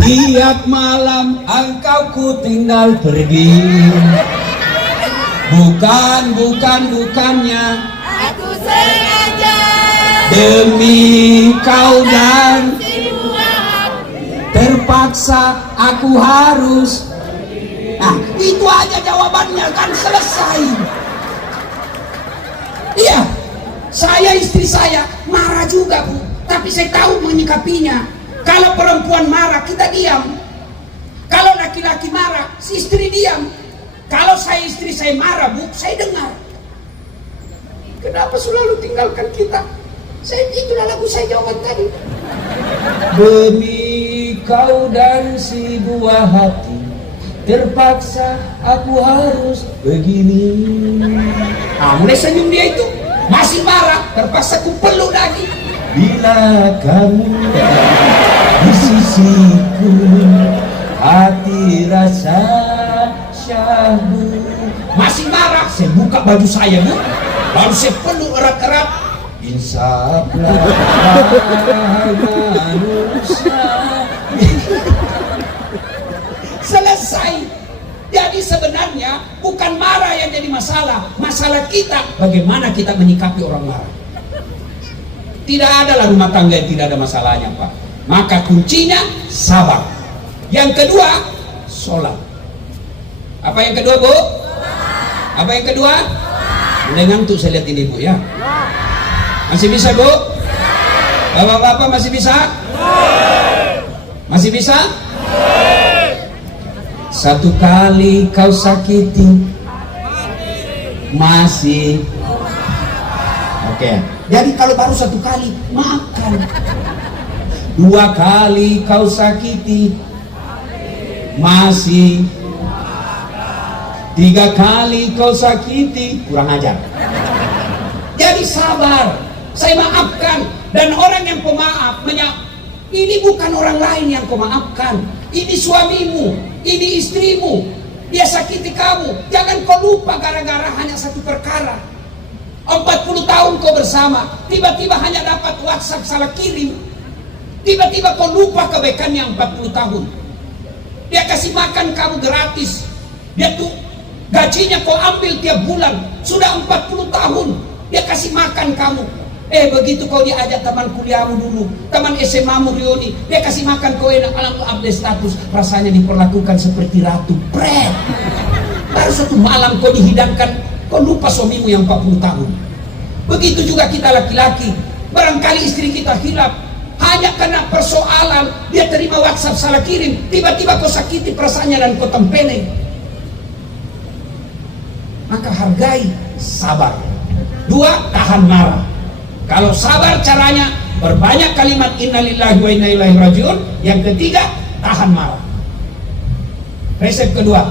Tiap malam engkau ku tinggal pergi, bukannya Aku sengaja demi kau dan si buah hati. terpaksa aku harus. Nah, itu aja jawabannya, kan selesai. Iya, saya istri saya marah juga Bu, tapi saya tahu menyikapinya. Kalau perempuan marah kita diam, kalau laki-laki marah si istri diam. Kalau saya istri saya marah Bu, saya dengar. Kenapa selalu tinggalkan kita? Itulah lagu saya jawaban tadi. Demi kau dan si buah hati, terpaksa aku harus begini. Mulai senyum dia itu, masih marah, terpaksa ku peluk lagi. Bila kamu di sisiku, hati rasa syahdu. Masih marah, saya buka baju saya Bu, lalu saya peluk erat-erat. Insaflah manusia. Selesai. Jadi sebenarnya bukan marah yang jadi masalah, masalah kita bagaimana kita menyikapi orang marah. Tidak adalah rumah tangga yang tidak ada masalahnya Pak. Maka kuncinya sabar. Yang kedua, sholat. Apa yang kedua Bu? Apa yang kedua? Mulai ngantuk saya lihat ini Bu ya. Masih bisa Bu? Bapak-bapak masih bisa? Masih bisa? Satu kali kau sakiti, masih. Oke. Jadi kalau baru satu kali, maafkan. Dua kali kau sakiti, masih. Tiga kali kau sakiti, kurang ajar. Jadi sabar, saya maafkan. Dan orang yang pemaaf, ini bukan orang lain yang kau maafkan. Ini suamimu, ini istrimu. Dia sakiti kamu. Jangan kau lupa gara-gara hanya satu perkara. 40 tahun kau bersama, tiba-tiba hanya dapat WhatsApp salah kirim. Tiba-tiba kau lupa kebaikannya 40 tahun. Dia kasih makan kamu gratis. Dia tuh gajinya kau ambil tiap bulan. Sudah 40 tahun dia kasih makan kamu. Begitu kau diajak teman kuliahmu dulu, teman SMA-mu reuni, dia kasih makan kau enak, alam tuh update status, rasanya diperlakukan seperti ratu. Pret. Baru satu malam kau dihidangkan, kau lupa suamimu yang 40 tahun. Begitu juga kita laki-laki, barangkali istri kita hilaf hanya karena persoalan dia terima WhatsApp salah kirim, tiba-tiba kau sakiti perasaannya dan kau tempeleng. Maka hargai, sabar. Dua, tahan marah. Kalau sabar caranya berbanyak kalimat innalillahi wa inna ilaihi rajiun. Yang ketiga, tahan marah. Resep kedua,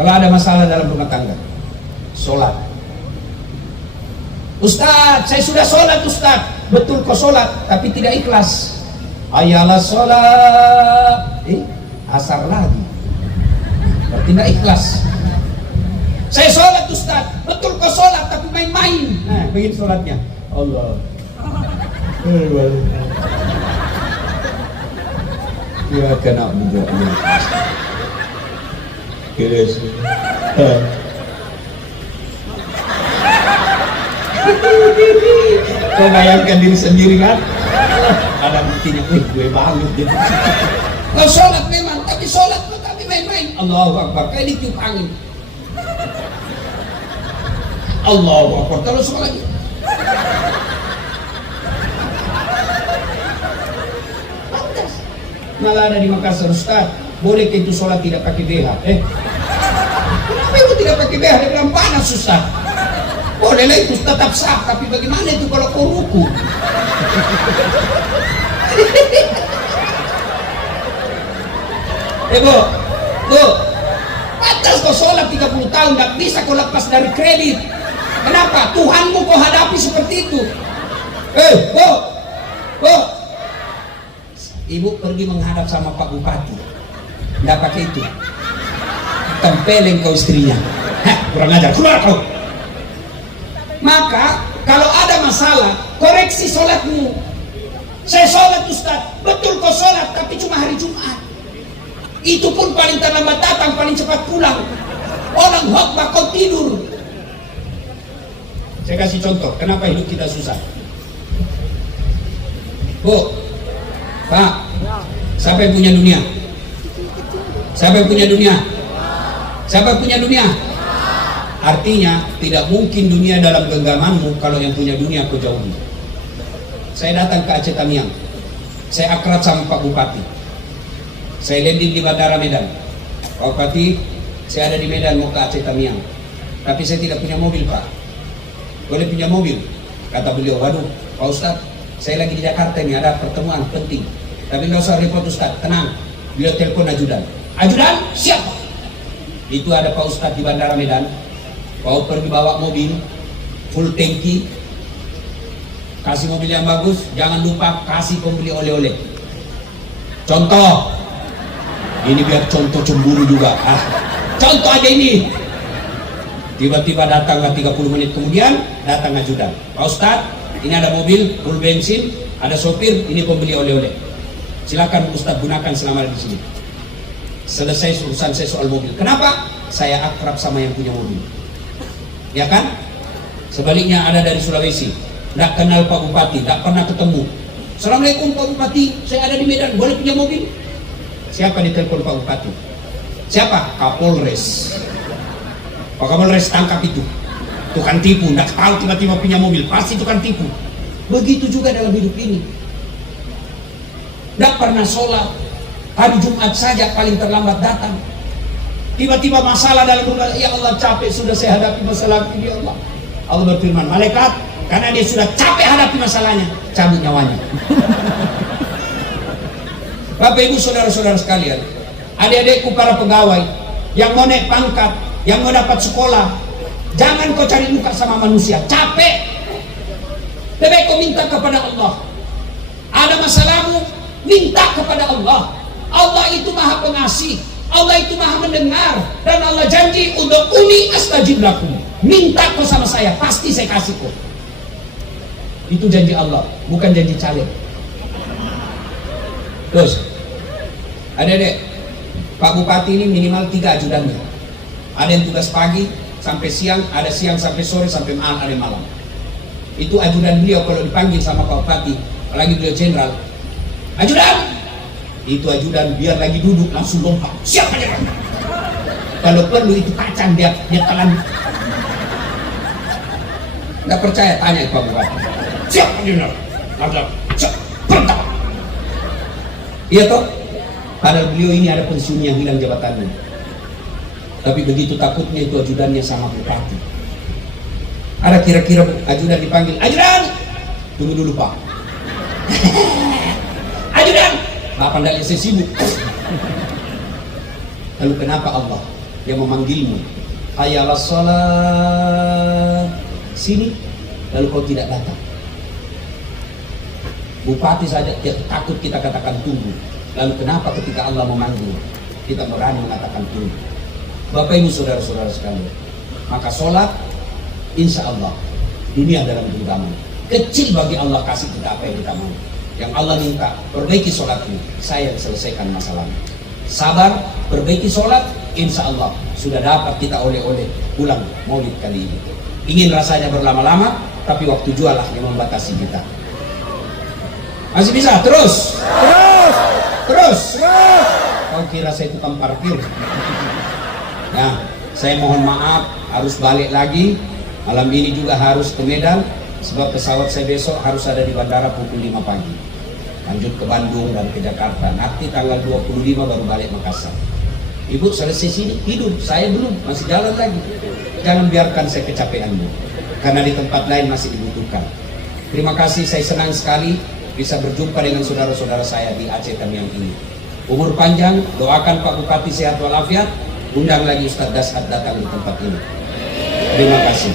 kalau ada masalah dalam rumah tangga, sholat. Ustaz, saya sudah sholat Ustaz. Betul kau sholat, tapi tidak ikhlas. Ayalah sholat. Asar lagi. Berarti tidak ikhlas. Saya sholat Ustaz. Betul kau sholat, tapi main-main. Nah, begini sholatnya. Allah. Ya kena bujuknya. Keres. Kau bayangkan diri sendiri kan? Ada buktinya, gue bangun gitu. Kau sholat memang, tapi sholat tapi main-main. Allahu Akbar, kayak ditiup angin. Allahu Akbar, terus lagi. Pantas. Malah ada di Makassar, Ustaz, boleh itu sholat tidak pakai BH? Kenapa itu tidak pakai BH? Dia bilang panas Ustaz. Bolehlah itu tetap sah, tapi bagaimana itu kalau kau ruku? Bu, pantas kau sholat 30 tahun, tak bisa kau lepas dari kredit. Kenapa? Tuhanmu kau hadapi seperti itu. Bu, ibu pergi menghadap sama Pak Bupati, tidak pakai itu. Tempelin kau istrinya. Kurang ajar, keluar kau. Maka kalau ada masalah, koreksi sholatmu. Saya sholat Ustaz, betul kau sholat, tapi cuma hari Jumat. Itu pun paling terlambat datang, paling cepat pulang. Orang khotbah kau tidur. Saya kasih contoh, kenapa hidup kita susah. Bu, Pak, siapa yang punya dunia? Siapa yang punya dunia? Siapa yang punya dunia? Artinya tidak mungkin dunia dalam genggamanmu kalau yang punya dunia kau jauhi. Saya datang ke Aceh Tamiang, saya akrab sama Pak Bupati. Saya landing di Bandara Medan. Pak Bupati, saya ada di Medan mau ke Aceh Tamiang, tapi saya tidak punya mobil Pak. Boleh punya mobil? Kata beliau, waduh Pak Ustadz, saya lagi di Jakarta ini ada pertemuan penting. Tapi nggak usah repot Ustadz, tenang. Beliau telepon ajudan. Ajudan, siap. Itu ada Pak Ustadz di Bandara Medan. Kau pergi bawa mobil full tangki, kasih mobil yang bagus, jangan lupa kasih pembeli oleh-oleh. Contoh, ini biar contoh cemburu juga. Contoh aja ini. Tiba-tiba datanglah 30 menit kemudian, datang ajudan. Pak Ustadz, ini ada mobil full bensin, ada sopir, ini pembeli oleh-oleh. Silakan Ustadz gunakan selama di sini. Selesai urusan saya soal mobil. Kenapa? Saya akrab sama yang punya mobil. Ya kan? Sebaliknya ada dari Sulawesi, tidak kenal Pak Bupati, tidak pernah ketemu. Assalamualaikum Pak Bupati, saya ada di Medan, boleh punya mobil? Siapa ditelepon Pak Bupati? Siapa? Kapolres. Pak Kapolres tangkap itu. Tukang tipu, tidak tahu tiba-tiba punya mobil, pasti tukang tipu. Begitu juga dalam hidup ini. Tidak pernah sholat, hari Jumat saja paling terlambat datang. Tiba-tiba masalah dalam rumah, ya Allah capek sudah saya hadapi masalah ini ya Allah. Allah berfirman, malaikat, karena dia sudah capek hadapi masalahnya, cabut nyawanya. Bapak Ibu saudara-saudara sekalian, adik-adikku para pegawai yang mau naik pangkat, yang mau dapat sekolah, jangan kau cari muka sama manusia, capek. Lebih baik kau minta kepada Allah. Ada masalahmu, minta kepada Allah. Allah itu maha pengasih, Allah itu maha mendengar, dan Allah janji ud'uni astajib lakum. Minta kau sama saya, pasti saya kasih kau. Itu janji Allah, bukan janji caleg. Terus, adik-adik, Pak Bupati ini minimal 3 ajudannya. Ada yang tugas pagi sampai siang, ada siang sampai sore, sampai malam, ada malam. Itu ajudan beliau kalau dipanggil sama Pak Bupati, apalagi beliau jenderal. Ajudan! Itu ajudan biar lagi duduk langsung lompat. Siap aja. Kalau perlu itu kacang dia telan. Nggak percaya tanya Pak Bupati. Siap aja. Siap. Perintah. Iya toh? Padahal beliau ini ada pensiun yang hilang jabatannya. Tapi begitu takutnya itu ajudannya sama Bupati. Ada kira-kira ajudan dipanggil, ajudan! Tunggu dulu Pak. Ajudan! Bapak tidak saya sibuk. Lalu kenapa Allah yang memanggilmu? Ayalah sholat. Sini. lalu kau tidak datang. Bupati saja takut kita katakan tunggu, lalu kenapa ketika Allah memanggil kita berani mengatakan tunggu? Bapak Ibu saudara-saudara sekalian, maka sholat insya Allah dunia dalam genggaman. Kecil bagi Allah kasih kita apa yang kita mau. Yang Allah minta, perbaiki sholatmu, saya selesaikan masalahnya. Sabar, perbaiki sholat, insya Allah sudah dapat kita oleh-oleh pulang maulid kali ini. Ingin rasanya berlama-lama, tapi waktu jualah yang membatasi kita. Masih bisa? Terus? Kau kira saya tukang parkir? Nah, saya mohon maaf, harus balik lagi. Malam ini juga harus ke Medan, sebab pesawat saya besok harus ada di bandara pukul 5 pagi. Lanjut ke Bandung dan ke Jakarta. Nanti tanggal 25 baru balik Makassar. Ibu selesai sini, hidup. Saya belum, masih jalan lagi. Jangan biarkan saya kecapean, Bu. Karena di tempat lain masih dibutuhkan. Terima kasih, saya senang sekali bisa berjumpa dengan saudara-saudara saya di Aceh Tamiang ini. Umur panjang, doakan Pak Bupati sehat walafiat. Undang lagi Ustadz Dashat datang di tempat ini. Terima kasih.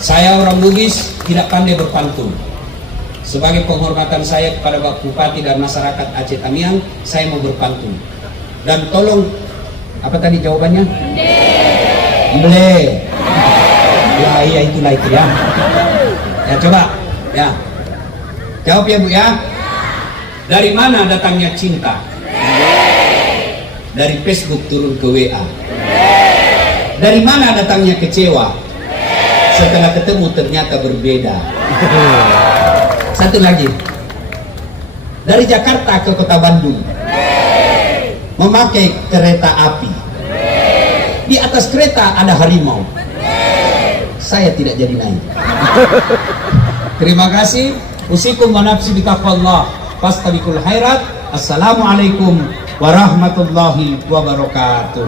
Saya orang Bugis, tidak pandai berpantun. Sebagai penghormatan saya kepada Pak Bupati dan masyarakat Aceh Tamiang, saya mau berpantun. Dan tolong, apa tadi jawabannya? Mble. Ya iya itulah itu ya. Ya coba, ya. Jawab ya Bu ya. Dari mana datangnya cinta? Dari Facebook turun ke WA. Dari mana datangnya kecewa? Setelah ketemu ternyata berbeda. Satu lagi. Dari Jakarta ke kota Bandung. Memakai kereta api. Di atas kereta ada harimau. Saya tidak jadi naik. Terima kasih. Usikum wa nafsi bitaqwallah. Fastabiqul khairat. Assalamualaikum warahmatullahi wabarakatuh.